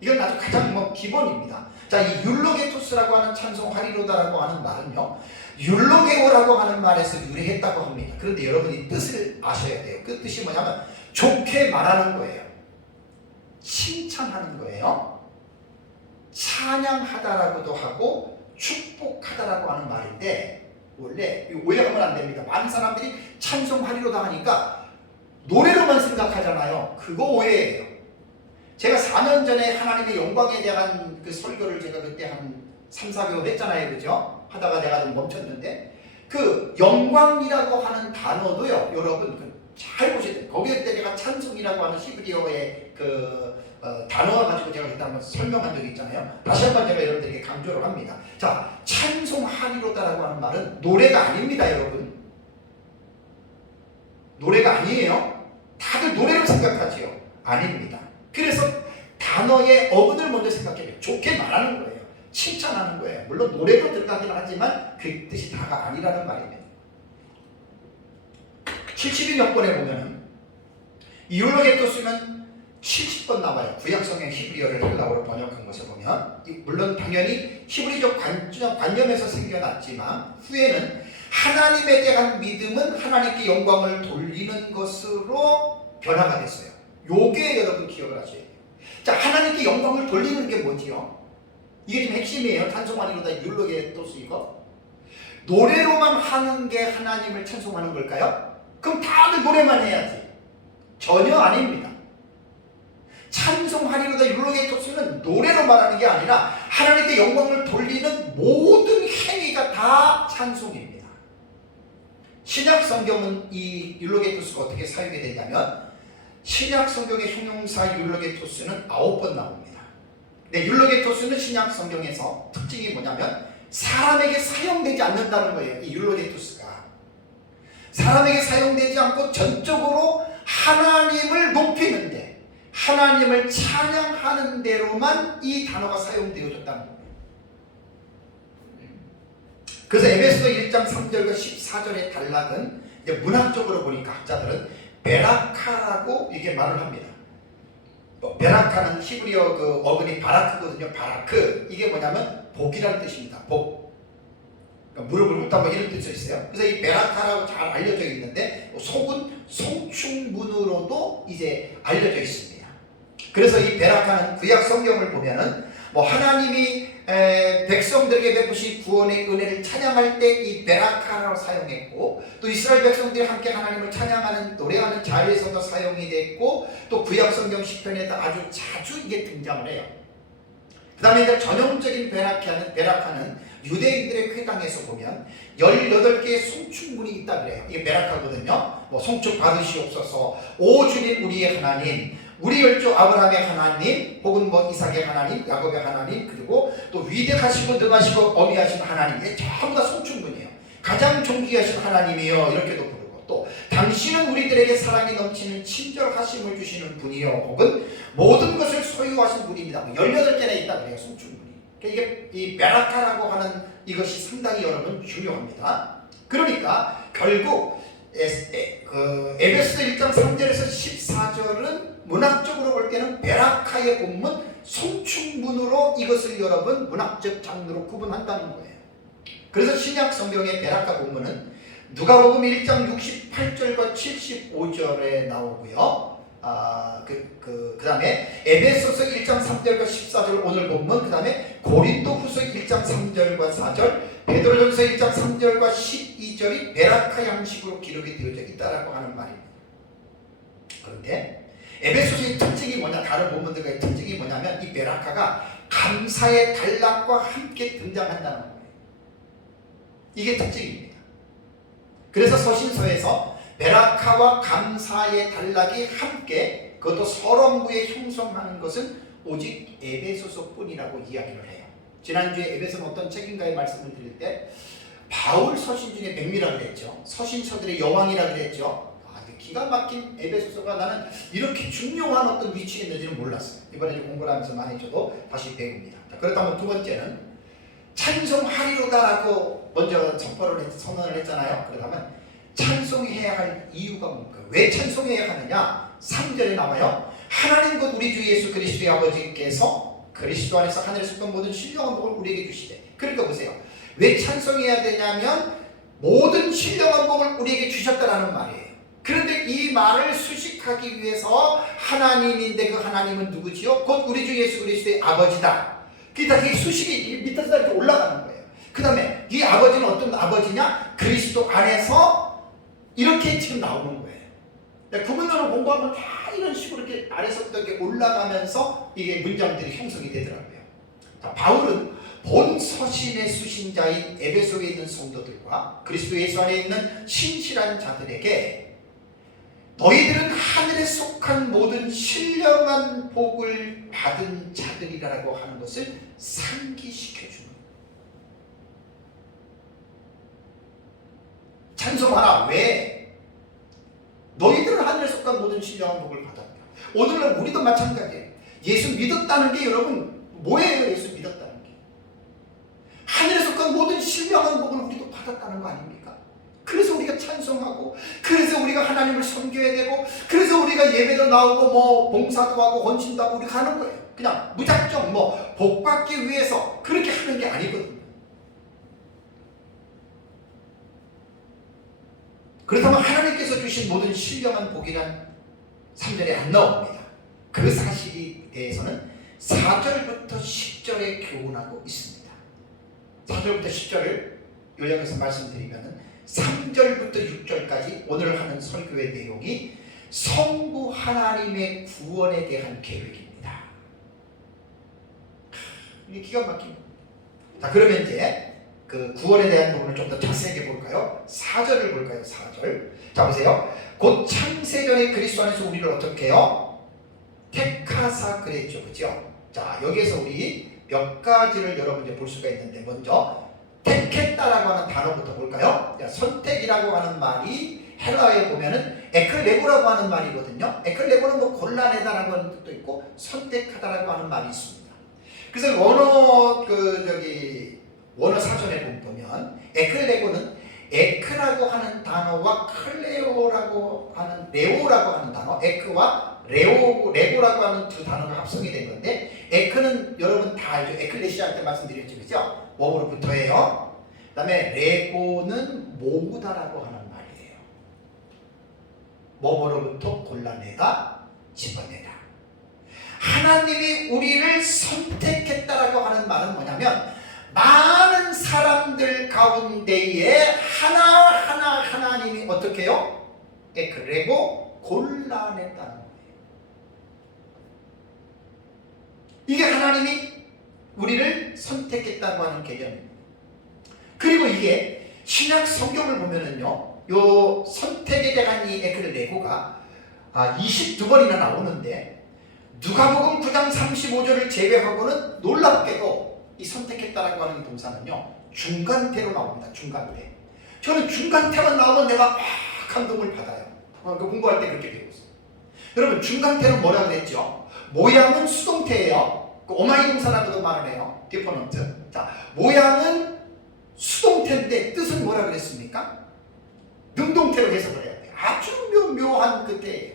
이건 아주 가장 기본입니다. 자, 이 율로게토스라고 하는 찬송하리로다라고 하는 말은요. 율로게오라고 하는 말에서 유래했다고 합니다. 그런데 여러분이 뜻을 아셔야 돼요. 그 뜻이 뭐냐면 좋게 말하는 거예요. 칭찬하는 거예요. 찬양하다라고도 하고 축복하다라고 하는 말인데 원래 오해하면 안 됩니다. 많은 사람들이 찬송하리로다 하니까 노래로만 생각하잖아요. 그거 오해예요. 제가 4년 전에 하나님의 영광에 대한 그 설교를 제가 그때 한 3, 4개월 했잖아요. 그죠? 하다가 내가 좀 멈췄는데 그 영광이라고 하는 단어도요. 여러분 잘 보셔야 돼요. 거기에 그때 제가 찬송이라고 하는 히브리어의 단어를 가지고 제가 그때 한번 설명한 적이 있잖아요. 다시 한번 제가 여러분들에게 강조를 합니다. 자, 찬송하리로다라고 하는 말은 노래가 아닙니다. 여러분. 노래가 아니에요. 다들 노래로 생각하지요. 아닙니다. 그래서 단어의 어근을 먼저 생각해요. 좋게 말하는 거예요. 칭찬하는 거예요. 물론 노래도 들어가긴 하지만 그 뜻이 다가 아니라는 말입니다. 72몇 번에 보면은 이 율로게토스는 70번 나와요. 구약성경 히브리어를 헬라어로 번역한 것을 보면 물론 당연히 히브리적 관념에서 생겨났지만 후에는 하나님에 대한 믿음은 하나님께 영광을 돌리는 것으로 변화가 됐어요. 요게 여러분 기억을 하셔야 돼요. 자, 하나님께 영광을 돌리는 게 뭐지요? 이게 좀 핵심이에요. 찬송하리로다 율로게토스 이거. 노래로만 하는 게 하나님을 찬송하는 걸까요? 그럼 다들 노래만 해야지. 전혀 아닙니다. 찬송하리로다 율로게토스는 노래로 말하는 게 아니라 하나님께 영광을 돌리는 모든 행위가 다 찬송입니다. 신약 성경은 이 율로게토스가 어떻게 사용이 되냐면 신약 성경의 형용사 율로게토스는 9번 나옵니다. 근데 율로게토스는 신약 성경에서 특징이 뭐냐면 사람에게 사용되지 않는다는 거예요. 이 율로게토스가 사람에게 사용되지 않고 전적으로 하나님을 높이는데 하나님을 찬양하는 대로만 이 단어가 사용되어졌다는 거예요. 그래서 에베소서 1장 3절과 14절의 단락은 이제 문학적으로 보니까 학자들은 베라카라고 이게 말을 합니다. 베라카는 히브리어 그 어근이 바라크거든요. 바라크. 이게 뭐냐면 복이라는 뜻입니다. 복. 그러니까 무릎을 꿇다 뭐 이런 뜻이 있어요. 그래서 이 베라카라고 잘 알려져 있는데 속은 송충문으로도 이제 알려져 있습니다. 그래서 이 베라카는 구약 성경을 보면은 뭐 하나님이 백성들에게 베푸신 구원의 은혜를 찬양할 때 이 베라카라고 사용했고 또 이스라엘 백성들이 함께 하나님을 찬양하는 노래하는 자리에서도 사용이 됐고 또 구약 성경 시편에도 아주 자주 이게 등장을 해요. 그 다음에 이제 전형적인 베라카는 유대인들의 회당에서 보면 18개의 송축문이 있다 그래요. 이게 베라카거든요. 뭐 송축 받으시옵소서, 오 주님 우리의 하나님, 우리 열조 아브라함의 하나님, 혹은 뭐 이삭의 하나님, 야곱의 하나님, 그리고 또 위대하시고 능하시고 어미하신 하나님, 이게 전부 다 송축문이에요. 가장 존귀하신 하나님이요 이렇게도 부르고, 또 당신은 우리들에게 사랑이 넘치는 친절하심을 주시는 분이요, 혹은 모든 것을 소유하신 분입니다. 18개나 있다 그래요, 송축문이. 이게 이 베라카라고 하는 이것이 상당히 여러분 중요합니다. 그러니까 결국 에베소서 1장 3절에서 14절은 문학적으로 볼 때는 베라카의 본문, 송축문으로 이것을 여러분 문학적 장르로 구분한다는 거예요. 그래서 신약 성경의 베라카 본문은 누가복음 1장 68절과 75절에 나오고요. 그 다음에 에베소서 1장 3절과 14절 오늘 본문, 그 다음에 고린도후서 1장 3절과 4절, 베드로전서 1장 3절과 12절이 베라카 양식으로 기록이 되어져 있다라고 하는 말입니다. 그런데 에베소서의 특징이 뭐냐, 다른 본문들과의 특징이 뭐냐면 이 베라카가 감사의 단락과 함께 등장한다는 거예요. 이게 특징입니다. 그래서 서신서에서 베라카와 감사의 단락이 함께, 그것도 서론부에 형성하는 것은 오직 에베소서뿐이라고 이야기를 해요. 지난주에 에베소는 어떤 책인가의 말씀을 드릴 때 바울 서신 중에 백미라 그랬죠. 서신서들의 여왕이라 그랬죠. 기가 막힌 에베소서가 나는 이렇게 중요한 어떤 위치에 있는지는 몰랐어요. 이번에 공부를 하면서 많이 저도 다시 배웁니다. 그렇다면 두 번째는 찬송하리로다라고 먼저 선언을 했잖아요. 그렇다면 찬송해야 할 이유가 뭡니까? 왜 찬송해야 하느냐? 3절에 나와요. 하나님 곧 우리 주 예수 그리스도의 아버지께서 그리스도 안에서 하늘에서 있던 모든 신령한 복을 우리에게 주시되. 그러니까 보세요. 왜 찬송해야 되냐면 모든 신령한 복을 우리에게 주셨다라는 말이에요. 그런데 이 말을 수식하기 위해서 하나님인데 그 하나님은 누구지요? 곧 우리 주 예수 그리스도의 아버지다. 그게 수식이 밑에서 이렇게 올라가는 거예요. 그 다음에 이 아버지는 어떤 아버지냐? 그리스도 안에서 이렇게 지금 나오는 거예요. 구문론을 공부하면 다 이런 식으로 이렇게 아래서부터 이렇게 올라가면서 이게 문장들이 형성이 되더라고요. 자, 바울은 본 서신의 수신자인 에베소에 있는 성도들과 그리스도 예수 안에 있는 신실한 자들에게 너희들은 하늘에 속한 모든 신령한 복을 받은 자들이라고 하는 것을 상기시켜주는 거예요. 찬송하라. 왜? 너희들은 하늘에 속한 모든 신령한 복을 받았다. 오늘날 우리도 마찬가지예요. 예수 믿었다는 게 여러분 뭐예요? 예수 믿었다는 게 하늘에 속한 모든 신령한 복을 우리도 받았다는 거 아닙니까? 그래서 우리가 찬송하고, 그래서 우리가 하나님을 섬겨야 되고, 그래서 우리가 예배도 나오고 뭐 봉사도 하고 헌신도 하고 우리가 하는 거예요. 그냥 무작정 뭐 복 받기 위해서 그렇게 하는 게 아니거든요. 그렇다면 하나님께서 주신 모든 신령한 복이란 3절에 안 나옵니다. 그 사실에 대해서는 4절부터 10절에 교훈하고 있습니다. 4절부터 10절을 요약해서 말씀드리면 3절부터 6절까지 오늘 하는 설교의 내용이 성부 하나님의 구원에 대한 계획입니다. 이게 기가 막힙니다. 자, 그러면 이제 그 구원에 대한 부분을 좀 더 자세하게 볼까요? 4절을 볼까요? 4절. 자, 보세요. 곧 창세전에 그리스도 안에서 우리를 어떻게 해요? 택하사 그랬죠. 그죠? 자, 여기에서 우리 몇 가지를 여러분이 볼 수가 있는데, 먼저 택했다라고 하는 단어부터 볼까요? 선택이라고 하는 말이 헬라어에 보면은 에클레고라고 하는 말이거든요. 에클레고는 뭐 골라내다라고 하는 뜻도 있고 선택하다라고 하는 말이 있습니다. 그래서 원어 사전에 보면 에클레고는 에크라고 하는 단어와 클레오라고 하는 레오라고 하는 단어, 에크와 레고라고 하는 두 단어가 합성이 된 건데, 에크는 여러분 다 알죠. 에클레시아 때 말씀드렸죠, 그죠? 몸으로부터예요. 그 다음에 레고는 모으다라고 하는 말이에요. 몸으로부터 골라내다, 집어내다. 하나님이 우리를 선택했다라고 하는 말은 뭐냐면, 많은 사람들 가운데에 하나하나 하나님이 어떻게 해요? 에크레고 골라냈다는 거예요. 이게 하나님이 우리를 선택했다고 하는 개념입니다. 그리고 이게 신약 성경을 보면은요, 요 선택에 대한 이 에크레고가 22번이나 나오는데, 누가복음 9장 35절을 제외하고는 놀랍게도 이 선택했다라고 하는 동사는요, 중간태로 나옵니다. 중간태. 저는 중간태만 나오면 내가 막 감동을 받아요. 공부할 때 그렇게 배웠어요. 여러분, 중간태는 뭐라 그랬죠? 모양은 수동태예요. 오마이 동사라고도 말을 해요. 디퍼넌트. 자, 모양은 수동태인데 뜻은 뭐라 그랬습니까? 능동태로 해석을 해야 돼요. 아주 묘한 그 때예요.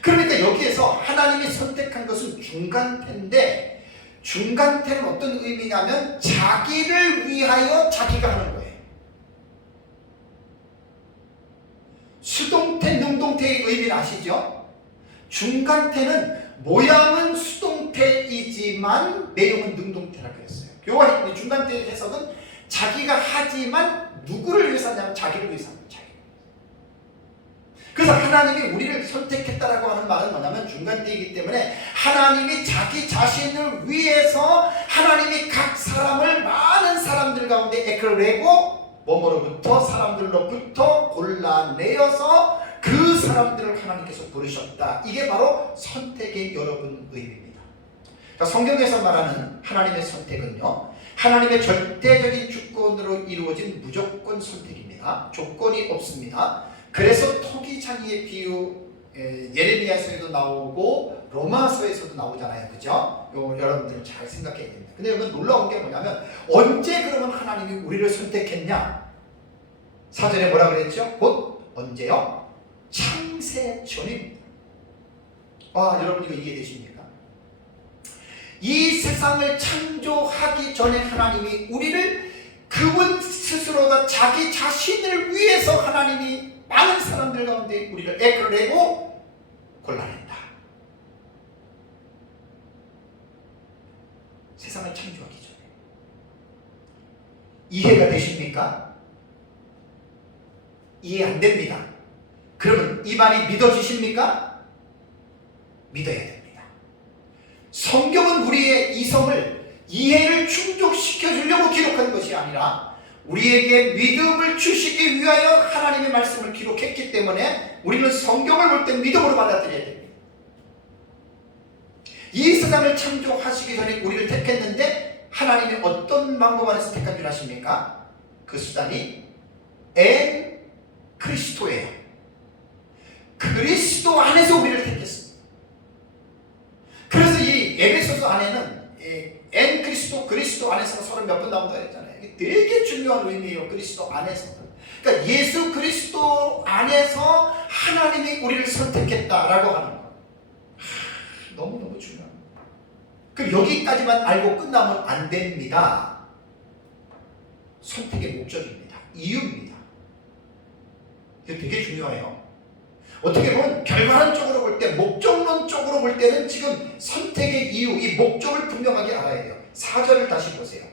그러니까 여기에서 하나님이 선택한 것은 중간태인데, 중간태는 어떤 의미냐면 자기를 위하여 자기가 하는 거예요. 수동태, 능동태의 의미를 아시죠? 중간태는 모양은 수동태이지만 내용은 능동태라고 했어요. 요한 중간태의 해석은 자기가 하지만 누구를 위해서 하냐면 자기를 위해서 합니다. 그래서 하나님이 우리를 선택했다라고 하는 말은 뭐냐면 중간태이기 때문에 하나님이 자기 자신을 위해서 하나님이 각 사람을 많은 사람들 가운데 에크레고 뭐뭐로부터 사람들로부터 골라내어서 그 사람들을 하나님께서 부르셨다. 이게 바로 선택의 여러분 의미입니다. 그러니까 성경에서 말하는 하나님의 선택은요, 하나님의 절대적인 주권으로 이루어진 무조건 선택입니다. 조건이 없습니다. 그래서 토기장이의 비유 예레미야서에도 나오고 로마서에서도 나오잖아요. 그죠? 여러분들 잘 생각해야 됩니다. 근데 여러분 놀라운 게 뭐냐면 언제 그러면 하나님이 우리를 선택했냐? 사전에 뭐라 그랬죠? 곧 언제요? 창세 전입니다. 여러분 이거 이해되십니까? 이 세상을 창조하기 전에 하나님이 우리를 그분 스스로가 자기 자신을 위해서 하나님이 많은 사람들 가운데 우리를 에크레고 골라낸다. 세상을 창조하기 전에. 이해가 되십니까? 이해 안 됩니다. 그러면 이 말이 믿어지십니까? 믿어야 됩니다. 성경은 우리의 이성을 이해를 충족시켜 주려고 기록한 것이 아니라 우리에게 믿음을 주시기 위하여 하나님의 말씀을 기록했기 때문에 우리는 성경을 볼 때 믿음으로 받아들여야 됩니다. 이 세상을 창조하시기 전에 우리를 택했는데 하나님이 어떤 방법 안에서 택한 줄 아십니까? 그 수단이 엔 그리스도예요. 그리스도 안에서 우리를 택했습니다. 그래서 이 에베소서 안에는 엔 그리스도 안에서는 서로 몇 번 나온다고 했잖아요. 이게 되게 중요한 의미예요. 그리스도 안에서. 그러니까 예수 그리스도 안에서 하나님이 우리를 선택했다라고 하는 거. 너무너무 중요합니다. 그럼 여기까지만 알고 끝나면 안 됩니다. 선택의 목적입니다. 이유입니다. 이게 되게 중요해요. 어떻게 보면 결과론적으로 볼 때, 목적론적으로 볼 때는 지금 선택의 이유, 이 목적을 분명하게 알아야 돼요. 4절을 다시 보세요.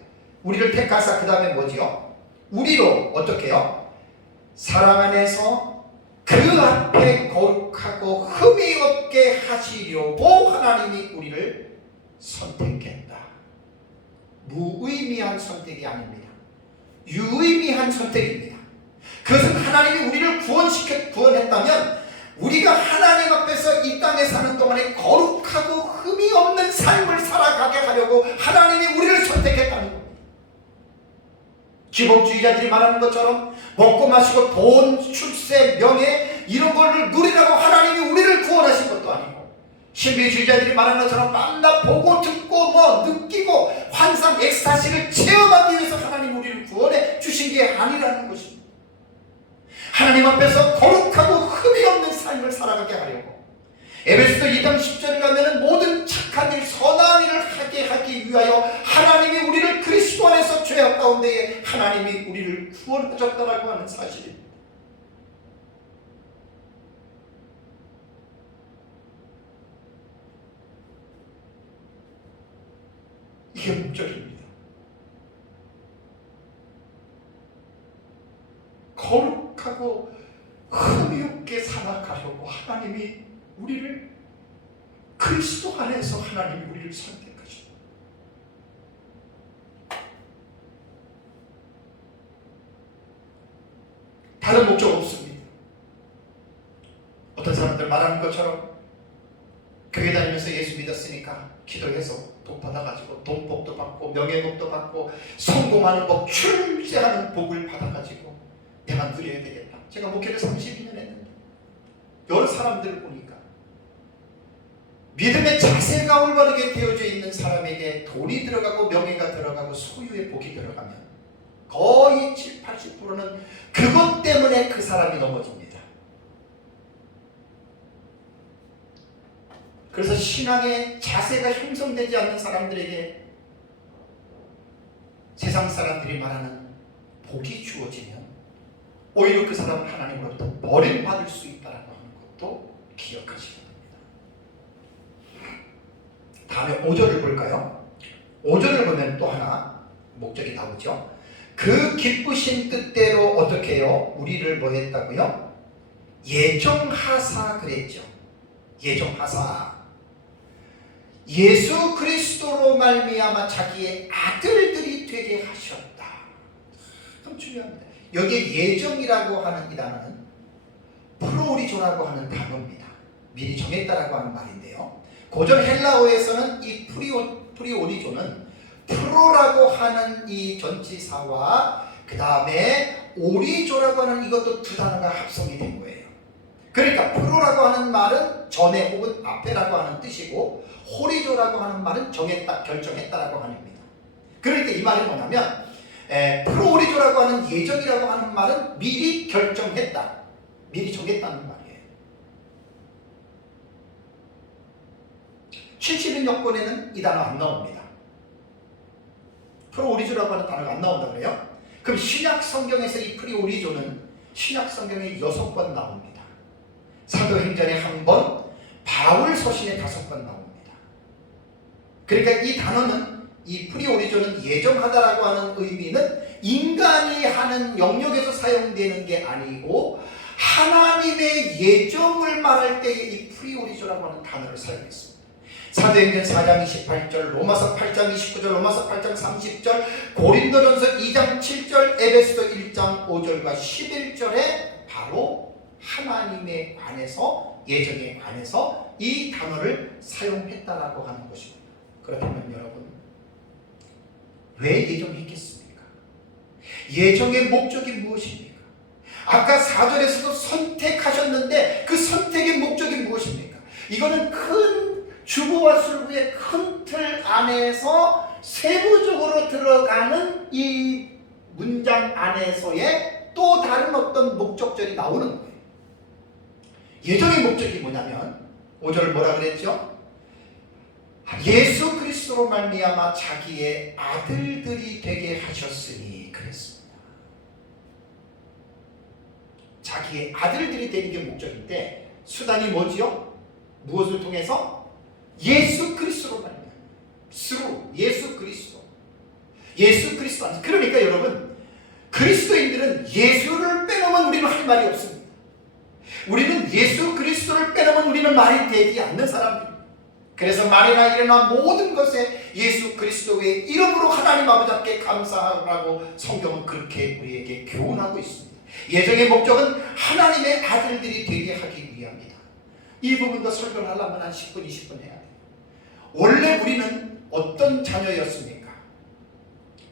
우리를 택하사 그 다음에 뭐지요? 우리로 어떻게 해요? 사랑 안에서 그 앞에 거룩하고 흠이 없게 하시려고 하나님이 우리를 선택했다. 무의미한 선택이 아닙니다. 유의미한 선택입니다. 그것은 하나님이 우리를 구원했다면 우리가 하나님 앞에서 이 땅에 사는 동안에 거룩하고 흠이 없는 삶을 살아가게 하려고 하나님이 우리를 선택했다는 겁니다. 기복주의자들이 말하는 것처럼 먹고 마시고 돈, 출세, 명예 이런 걸 누리라고 하나님이 우리를 구원하신 것도 아니고, 신비주의자들이 말하는 것처럼 밤낮 보고 듣고 느끼고 환상 엑스타시를 체험하기 위해서 하나님 우리를 구원해 주신 게 아니라는 것입니다. 하나님 앞에서 거룩하고 흠이 없는 삶을 살아가게 하려고 에베소서 2장 10절에 가면은 모든 착한 일, 선한 일을 하게 하기 위하여 하나님이 우리를 그리스도 안에서 죄악 가운데에 하나님이 우리를 구원하셨다라고 하는 사실입니다. 이게 목적입니다. 거룩하고 흠이 없게 살아가려고 하나님이 우리를 그리스도 안에서 하나님이 우리를 선택하십니다. 다른 목적 없습니다. 어떤 사람들 말하는 것처럼 교회 다니면서 예수 믿었으니까 기도해서 복 받아가지고 돈복도 받고 명예복도 받고 성공하는 복, 출세하는 복을 받아가지고 내가 누려야 되겠다. 제가 목회를 32년 했는데 여러 사람들을 보니까 믿음의 자세가 올바르게 되어져 있는 사람에게 돈이 들어가고 명예가 들어가고 소유의 복이 들어가면 거의 7, 80%는 그것 때문에 그 사람이 넘어집니다. 그래서 신앙의 자세가 형성되지 않는 사람들에게 세상 사람들이 말하는 복이 주어지면 오히려 그 사람은 하나님으로부터 버림받을 수 있다는 하는 것도 기억하시기 바랍니다. 다음에 5절을 볼까요? 5절을 보면 또 하나 목적이 나오죠. 그 기쁘신 뜻대로 어떻게 해요? 우리를 뭐 했다고요? 예정하사 그랬죠. 예정하사. 예수 그리스도로 말미암아 자기의 아들들이 되게 하셨다. 참 중요합니다. 여기에 예정이라고 하는 이 단어는 프로오리조라고 하는 단어입니다. 미리 정했다라고 하는 말인데요. 고전 헬라어에서는 이 프리오리조는 프로라고 하는 이 전치사와 그 다음에 오리조라고 하는 이것도 두 단어가 합성이 된 거예요. 그러니까 프로라고 하는 말은 전에 혹은 앞에라고 하는 뜻이고 호리조라고 하는 말은 정했다, 결정했다라고 하는 겁니다. 그러니까 이 말이 뭐냐면 프로오리조라고 하는 예정이라고 하는 말은 미리 결정했다, 미리 정했다는 말이에요. 70인 여권에는 이 단어 안 나옵니다. 프로오리조라고 하는 단어가 안 나온다 그래요? 그럼 신약 성경에서 이 프리오리조는 신약 성경에 6번 나옵니다. 사도행전에 1번, 바울 서신에 5번 나옵니다. 그러니까 이 단어는 이 프리오리조는 예정하다라고 하는 의미는 인간이 하는 영역에서 사용되는 게 아니고 하나님의 예정을 말할 때에 이 프리오리조라고 하는 단어를 사용했습니다. 사도행전 4장 28절, 로마서 8장 29절, 로마서 8장 30절, 고린도전서 2장 7절, 에베소서 1장 5절과 11절에 바로 하나님에 관해서, 예정에 관해서 이 단어를 사용했다라고 하는 것입니다. 그렇다면 여러분, 왜 예정했겠습니까? 예정의 목적이 무엇입니까? 아까 4절에서도 선택하셨는데 그 선택의 목적이 무엇입니까? 이거는 큰 주보와 술부의 큰 틀 안에서 세부적으로 들어가는 이 문장 안에서의 또 다른 어떤 목적절이 나오는 거예요. 예정의 목적이 뭐냐면 5절 뭐라 그랬죠? 예수 그리스도로 말미암아 자기의 아들들이 되게 하셨으니 그랬습니다. 자기의 아들들이 되는 게 목적인데 수단이 뭐지요? 무엇을 통해서? 예수 그리스도로 말미암아. 스루 예수 그리스도. 예수 그리스도 안에서. 그러니까 여러분, 그리스도인들은 예수를 빼놓으면 우리는 할 말이 없습니다. 우리는 예수 그리스도를 빼놓으면 우리는 말이 되지 않는 사람들입니다. 그래서 말이나 일이나 모든 것에 예수 그리스도의 이름으로 하나님 아버지께 감사하라고 성경은 그렇게 우리에게 교훈하고 있습니다. 예정의 목적은 하나님의 아들들이 되게 하기 위함이다. 이 부분도 설교를 하려면 한 10분, 20분 해야 돼요. 원래 우리는 어떤 자녀였습니까?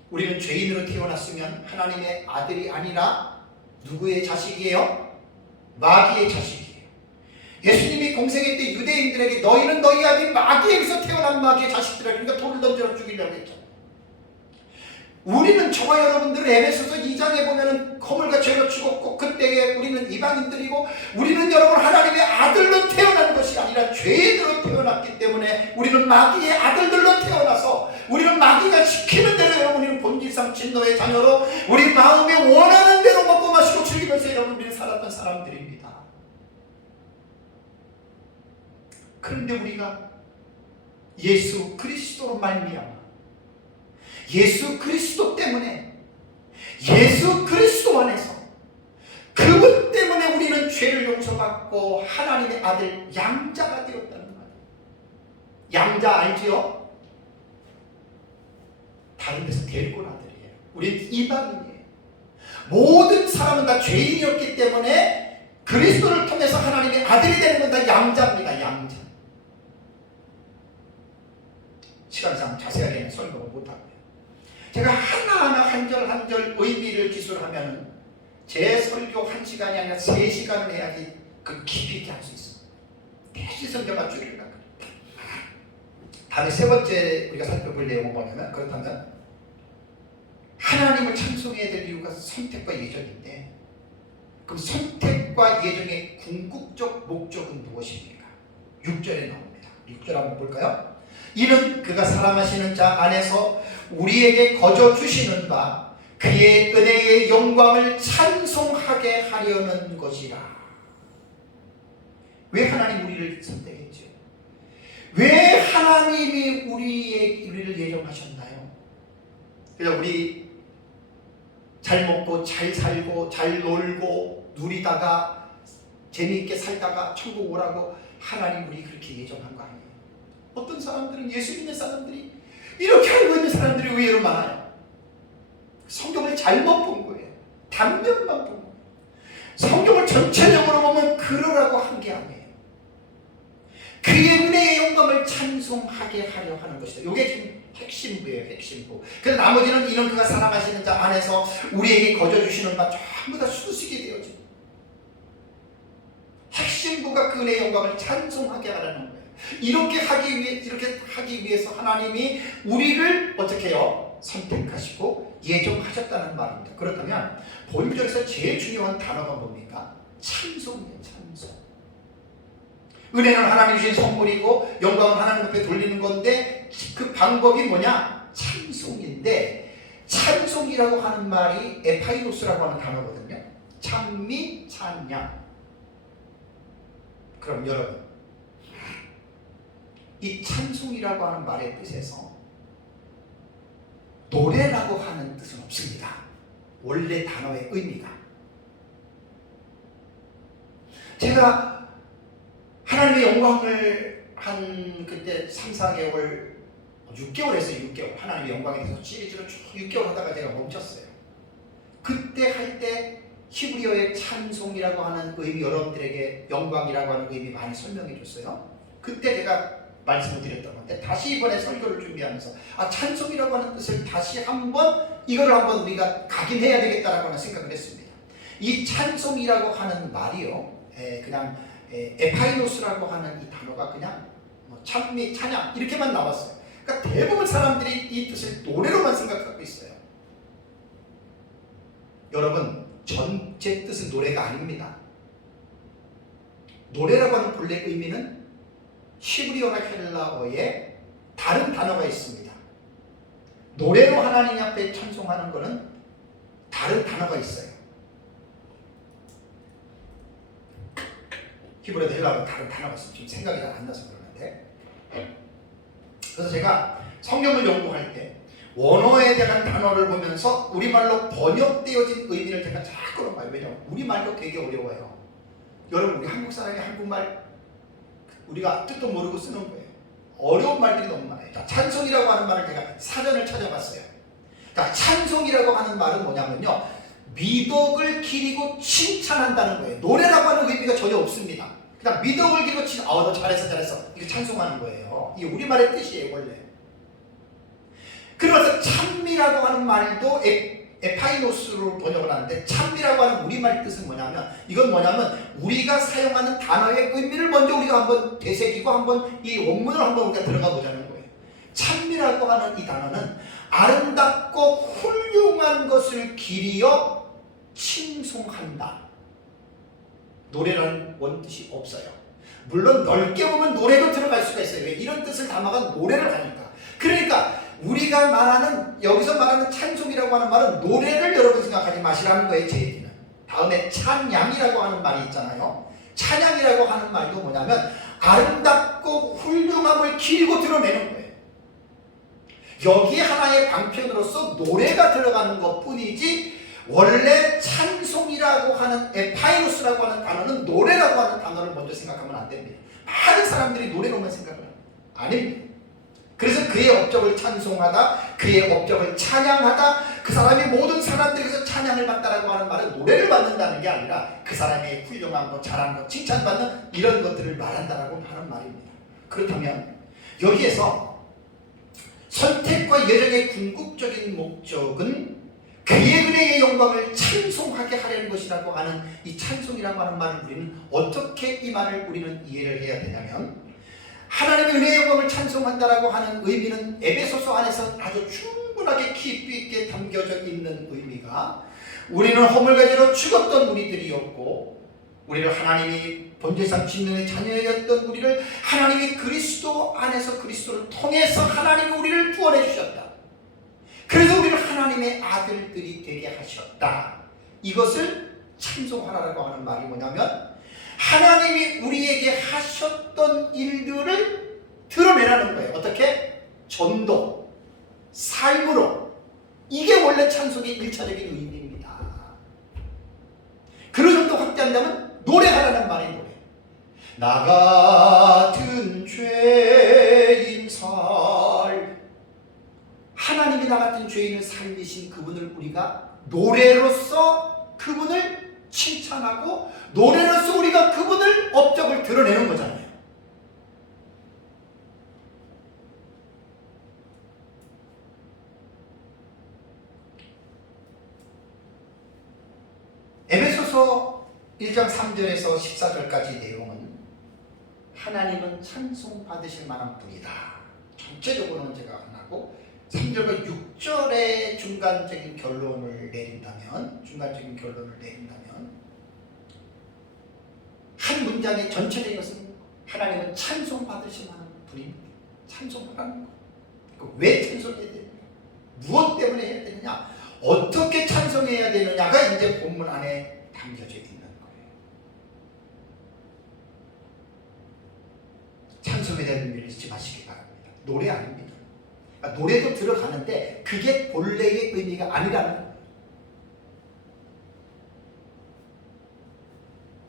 우리는 죄인으로 태어났으면 하나님의 아들이 아니라 누구의 자식이에요? 마귀의 자식이에요. 예수님이 공생애 때 유대인들에게 너희는 너희 아비 마귀에게서 태어난 마귀의 자식들이라, 그러니까 돌을 던져 죽이려고 했죠. 우리는 저와 여러분들은 에베소서 2장에 보면은 거물과 죄로 죽었고 그때에 우리는 이방인들이고 우리는 여러분 하나님의 아들로 태어난 것이 아니라 죄인으로 태어났기 때문에 우리는 마귀의 아들들로 태어나서 우리는 마귀가 시키는 대로 여러분 우리는 본질상 진노의 자녀로 우리 마음에 원하는 대로 먹고 마시고 즐기면서 여러분 우리는 살았던 사람들입니다. 그런데 우리가 예수 그리스도로 말미암아 예수 그리스도 때문에 예수 그리스도 안에서 그분 때문에 우리는 죄를 용서받고 하나님의 아들 양자가 되었다는 말이에요. 양자 알지요? 다른 데서 데리고 온 아들이에요. 우리는 이방인이에요. 모든 사람은 다 죄인이었기 때문에 그리스도를 통해서 하나님의 아들이 되는 건 다 양자입니다. 양자. 시간상 자세하게는 설명을 못하고요. 제가 하나하나 한 절 한 절 의미를 기술하면 제 설교 1시간이 아니라 3시간을 해야지 그 깊이 있게 할 수 있습니다. 대신 성경과 줄이려고. 다음에 세 번째 우리가 살펴볼 내용은 뭐냐면, 그렇다면 하나님을 찬송해야 될 이유가 선택과 예정인데, 그럼 선택과 예정의 궁극적 목적은 무엇입니까? 6절에 나옵니다. 6절 한번 볼까요? 이는 그가 사랑하시는 자 안에서 우리에게 거저 주시는 바 그의 은혜의 영광을 찬송하게 하려는 것이라. 왜 하나님 우리를 선택했죠? 왜 하나님이 우리를 예정하셨나요? 그냥 우리 잘 먹고 잘 살고 잘 놀고 누리다가 재미있게 살다가 천국 오라고 하나님 우리 그렇게 예정한 거 아니에요? 어떤 사람들은, 예수 믿는 사람들이, 이렇게 알고 있는 사람들이 의외로 많아요. 성경을 잘못 본 거예요. 단면만 본 거예요. 성경을 전체적으로 보면 그러라고 한 게 아니에요. 그의 은혜의 영광을 찬송하게 하려 하는 것이다. 이게 지금 핵심부예요. 핵심부. 그래서 나머지는 이는 그가 사랑하시는 자 안에서 우리에게 거저 주시는 바 전부 다 수식이 되어져. 핵심부가 그 은혜의 영광을 찬송하게 하라는 거예요. 이렇게 하기 위해서 하나님이 우리를 어떻게 해요? 선택하시고 예정하셨다는 말입니다. 그렇다면 본절에서 제일 중요한 단어가 뭡니까? 찬송이에요. 찬송. 은혜는 하나님 주신 선물이고 영광은 하나님 앞에 돌리는 건데, 그 방법이 뭐냐? 찬송인데, 찬송이라고 하는 말이 에파이노스라고 하는 단어거든요. 찬미, 찬양. 그럼 여러분, 이 찬송이라고 하는 말의 뜻에서 노래라고 하는 뜻은 없습니다. 원래 단어의 의미가. 제가 하나님의 영광을 한 그때 3, 4개월, 6개월 했어요. 6개월. 하나님의 영광에 대해서 시리즈로 쭉 6개월 하다가 제가 멈췄어요. 그때 할 때 히브리어의 찬송이라고 하는 의미, 여러분들에게 영광이라고 하는 의미 많이 설명해 줬어요. 그때 제가 말씀을 드렸던 건데, 다시 이번에 설교를 준비하면서 찬송이라고 하는 뜻을 다시 한번, 이걸 한번 우리가 각인해야 되겠다라고 하는 생각을 했습니다. 이 찬송이라고 하는 말이요, 그냥 에파이노스라고 하는 이 단어가 그냥 찬미, 찬양 이렇게만 나왔어요. 그러니까 대부분 사람들이 이 뜻을 노래로만 생각하고 있어요. 여러분, 전체 뜻은 노래가 아닙니다. 노래라고 하는 본래 의미는 히브리어나 헬라어에 다른 단어가 있습니다. 노래로 하나님 앞에 찬송하는 것은 다른 단어가 있어요. 히브리어나 헬라어는 다른 단어가 있어요. 지금 생각이 잘 안 나서 그러는데, 그래서 제가 성경을 연구할 때 원어에 대한 단어를 보면서 우리말로 번역되어진 의미를 제가 자꾸 봐요. 왜냐하면 우리말도 되게 어려워요. 여러분, 우리 한국 사람이 한국말 우리가 뜻도 모르고 쓰는 거예요. 어려운 말들이 너무 많아요. 자, 찬송이라고 하는 말을 제가 사전을 찾아봤어요. 자, 찬송이라고 하는 말은 뭐냐면요, 미덕을 기리고 칭찬한다는 거예요. 노래라고 하는 의미가 전혀 없습니다. 그냥 미덕을 기리고 너 잘했어 이거 찬송하는 거예요. 이게 우리말의 뜻이에요. 원래. 그래서 찬미라고 하는 말도 에파이노스로 번역을 하는데, 찬미라고 하는 우리말 뜻은 뭐냐면, 이건 뭐냐면 우리가 사용하는 단어의 의미를 먼저 우리가 한번 되새기고 한번 이 원문을 한번 우리가 들어가 보자는 거예요. 찬미라고 하는 이 단어는 아름답고 훌륭한 것을 기리어 칭송한다. 노래라는 원뜻이 없어요. 물론 넓게 보면 노래도 들어갈 수가 있어요. 왜? 이런 뜻을 담아간 노래를 하니까. 그러니까 우리가 말하는, 여기서 말하는 찬송이라고 하는 말은 노래를 여러분 생각하지 마시라는 거예요. 제 얘기는. 다음에 찬양이라고 하는 말이 있잖아요. 찬양이라고 하는 말도 뭐냐면 아름답고 훌륭함을 기리고 드러내는 거예요. 여기에 하나의 방편으로서 노래가 들어가는 것 뿐이지, 원래 찬송이라고 하는 에파이노스라고 하는 단어는 노래라고 하는 단어를 먼저 생각하면 안 됩니다. 많은 사람들이 노래로만 생각을 합니다. 아닙니다. 그래서 그의 업적을 찬송하다, 그의 업적을 찬양하다, 그 사람이 모든 사람들에게서 찬양을 받다라고 하는 말은 노래를 받는다는 게 아니라 그 사람이 훌륭한 것, 잘한 것, 칭찬받는 이런 것들을 말한다라고 하는 말입니다. 그렇다면 여기에서 선택과 예정의 궁극적인 목적은 그의 은혜의 영광을 찬송하게 하려는 것이라고 하는 이 찬송이라고 하는 말을 우리는 어떻게 이 말을 우리는 이해를 해야 되냐면, 하나님의 은혜의 영광을 찬송한다라고 하는 의미는 에베소서 안에서 아주 충분하게 깊이 있게 담겨져 있는 의미가, 우리는 허물가지로 죽었던 우리들이었고 우리를 하나님이 본질상 진노의 자녀였던 우리를 하나님이 그리스도 안에서 그리스도를 통해서 하나님이 우리를 구원해 주셨다. 그래서 우리를 하나님의 아들들이 되게 하셨다. 이것을 찬송하라고 하는 말이 뭐냐면, 하나님이 우리에게 하셨던 일들을 드러내라는 거예요. 어떻게? 전도, 삶으로. 이게 원래 찬송의 1차적인 의미입니다. 그런 정도 확대한다면 노래하라는 말이 노래. 나 같은 죄인 하나님이 나 같은 죄인을 살리신 그분을 우리가 노래로서 그분을 칭찬하고 노래로서 우리가 그분을 업적을 드러내는 거잖아요. 에베소서 1장 3절에서 14절까지 내용은 하나님은 찬송 받으실 만한 분이다. 전체적으로는 제가 안 하고 3절과 6절의 중간적인 결론을 내린다면 한 문장의 전체적인 것은 하나님은 찬송 받으실 만한 분입니다. 찬송하라는 거. 왜 찬송해야 되느냐? 무엇 때문에 해야 되느냐? 어떻게 찬송해야 되느냐가 이제 본문 안에 담겨져 있는 거예요. 찬송에 대한 의미를 잊지 마시기 바랍니다. 노래 아닙니다. 노래도 들어가는데 그게 본래의 의미가 아니라는 거예요.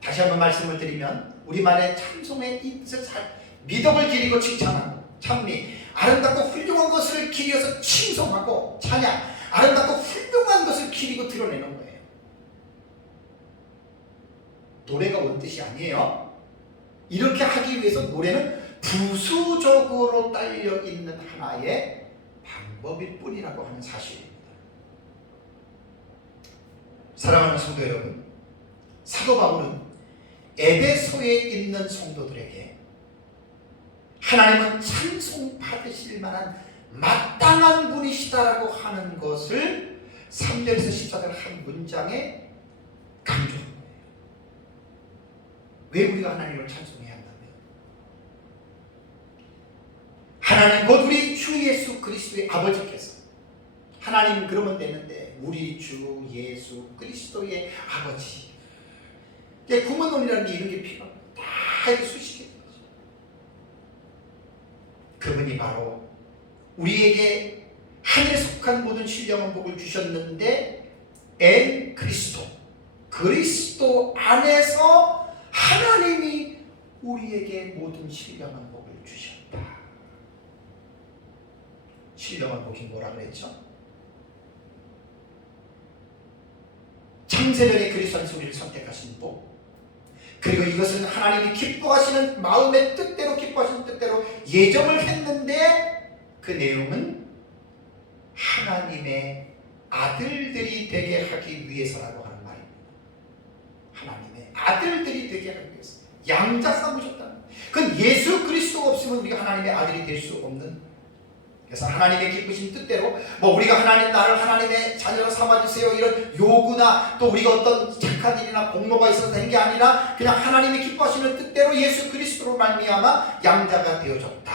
다시 한번 말씀을 드리면, 우리만의 찬송의 이 뜻을 미덕을 기리고 칭찬하고, 찬미, 아름답고 훌륭한 것을 기려서 칭송하고, 찬양, 아름답고 훌륭한 것을 기리고 드러내는 거예요. 노래가 원뜻이 아니에요. 이렇게 하기 위해서 노래는 부수적으로 딸려있는 하나의 방법일 뿐이라고 하는 사실입니다. 사랑하는 성도 여러분, 사도 바울은 에베소에 있는 성도들에게 하나님은 찬송 받으실 만한 마땅한 분이시다라고 하는 것을 3절에서 14절 한 문장에 강조한 거예요. 왜 우리가 하나님을 찬송해야 한다면, 하나님 곧 우리 주 예수 그리스도의 아버지께서, 하나님 그러면 되는데 우리 주 예수 그리스도의 아버지, 구문론이라는 게 이런 게 필요합니다. 다 이렇게 수식해 되죠. 그분이 바로 우리에게 하늘에 속한 모든 신령한 복을 주셨는데, 엔 그리스도 안에서 하나님이 우리에게 모든 신령한 복을 주셨다. 신령한 복이 뭐라 그랬죠? 창세전에 그리스도 안에서 우리를 선택하신 복, 그리고 이것은 하나님이 기뻐하시는 마음의 뜻대로, 기뻐하시는 뜻대로 예정을 했는데, 그 내용은 하나님의 아들들이 되게 하기 위해서라고 하는 말입니다. 하나님의 아들들이 되게 하기 위해서 양자 삼으셨다는 거예요. 그건 예수 그리스도가 없으면 우리가 하나님의 아들이 될 수 없는, 그래서 하나님의 기쁘신 뜻대로 우리가 나를 하나님의 자녀로 삼아주세요 이런 요구나, 또 우리가 어떤 착한 일이나 공로가 있어서 된 게 아니라 그냥 하나님이 기뻐하시는 뜻대로 예수 그리스도로 말미암아 양자가 되어졌다.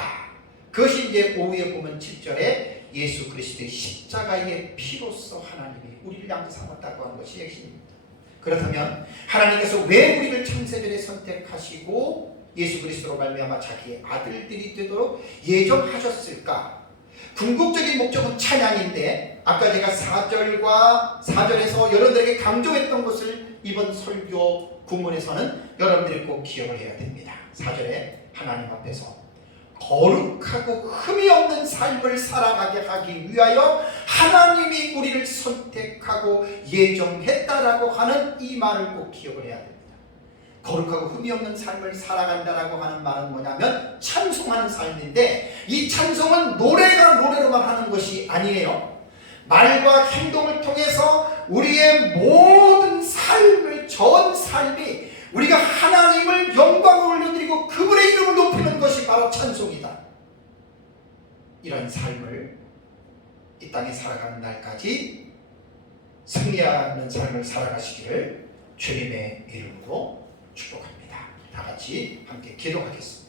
그것이 이제 오후에 보면 7절에 예수 그리스도의 십자가의 피로써 하나님이 우리를 양자 삼았다고 하는 것이 핵심입니다. 그렇다면 하나님께서 왜 우리를 창세전에 선택하시고 예수 그리스도로 말미암아 자기의 아들들이 되도록 예정하셨을까? 궁극적인 목적은 찬양인데, 아까 제가 4절에서 여러분들에게 강조했던 것을 이번 설교 구문에서는 여러분들이 꼭 기억을 해야 됩니다. 4절에 하나님 앞에서 거룩하고 흠이 없는 삶을 살아가게 하기 위하여 하나님이 우리를 선택하고 예정했다라고 하는 이 말을 꼭 기억을 해야 됩니다. 거룩하고 흠이 없는 삶을 살아간다라고 하는 말은 뭐냐면 찬송하는 삶인데, 이 찬송은 노래가 노래로만 하는 것이 아니에요. 말과 행동을 통해서 우리의 모든 삶을, 전 삶이 우리가 하나님을 영광을 올려드리고 그분의 이름을 높이는 것이 바로 찬송이다. 이런 삶을 이 땅에 살아가는 날까지 승리하는 삶을 살아가시기를 주님의 이름으로 축복합니다. 다 같이 함께 기도하겠습니다.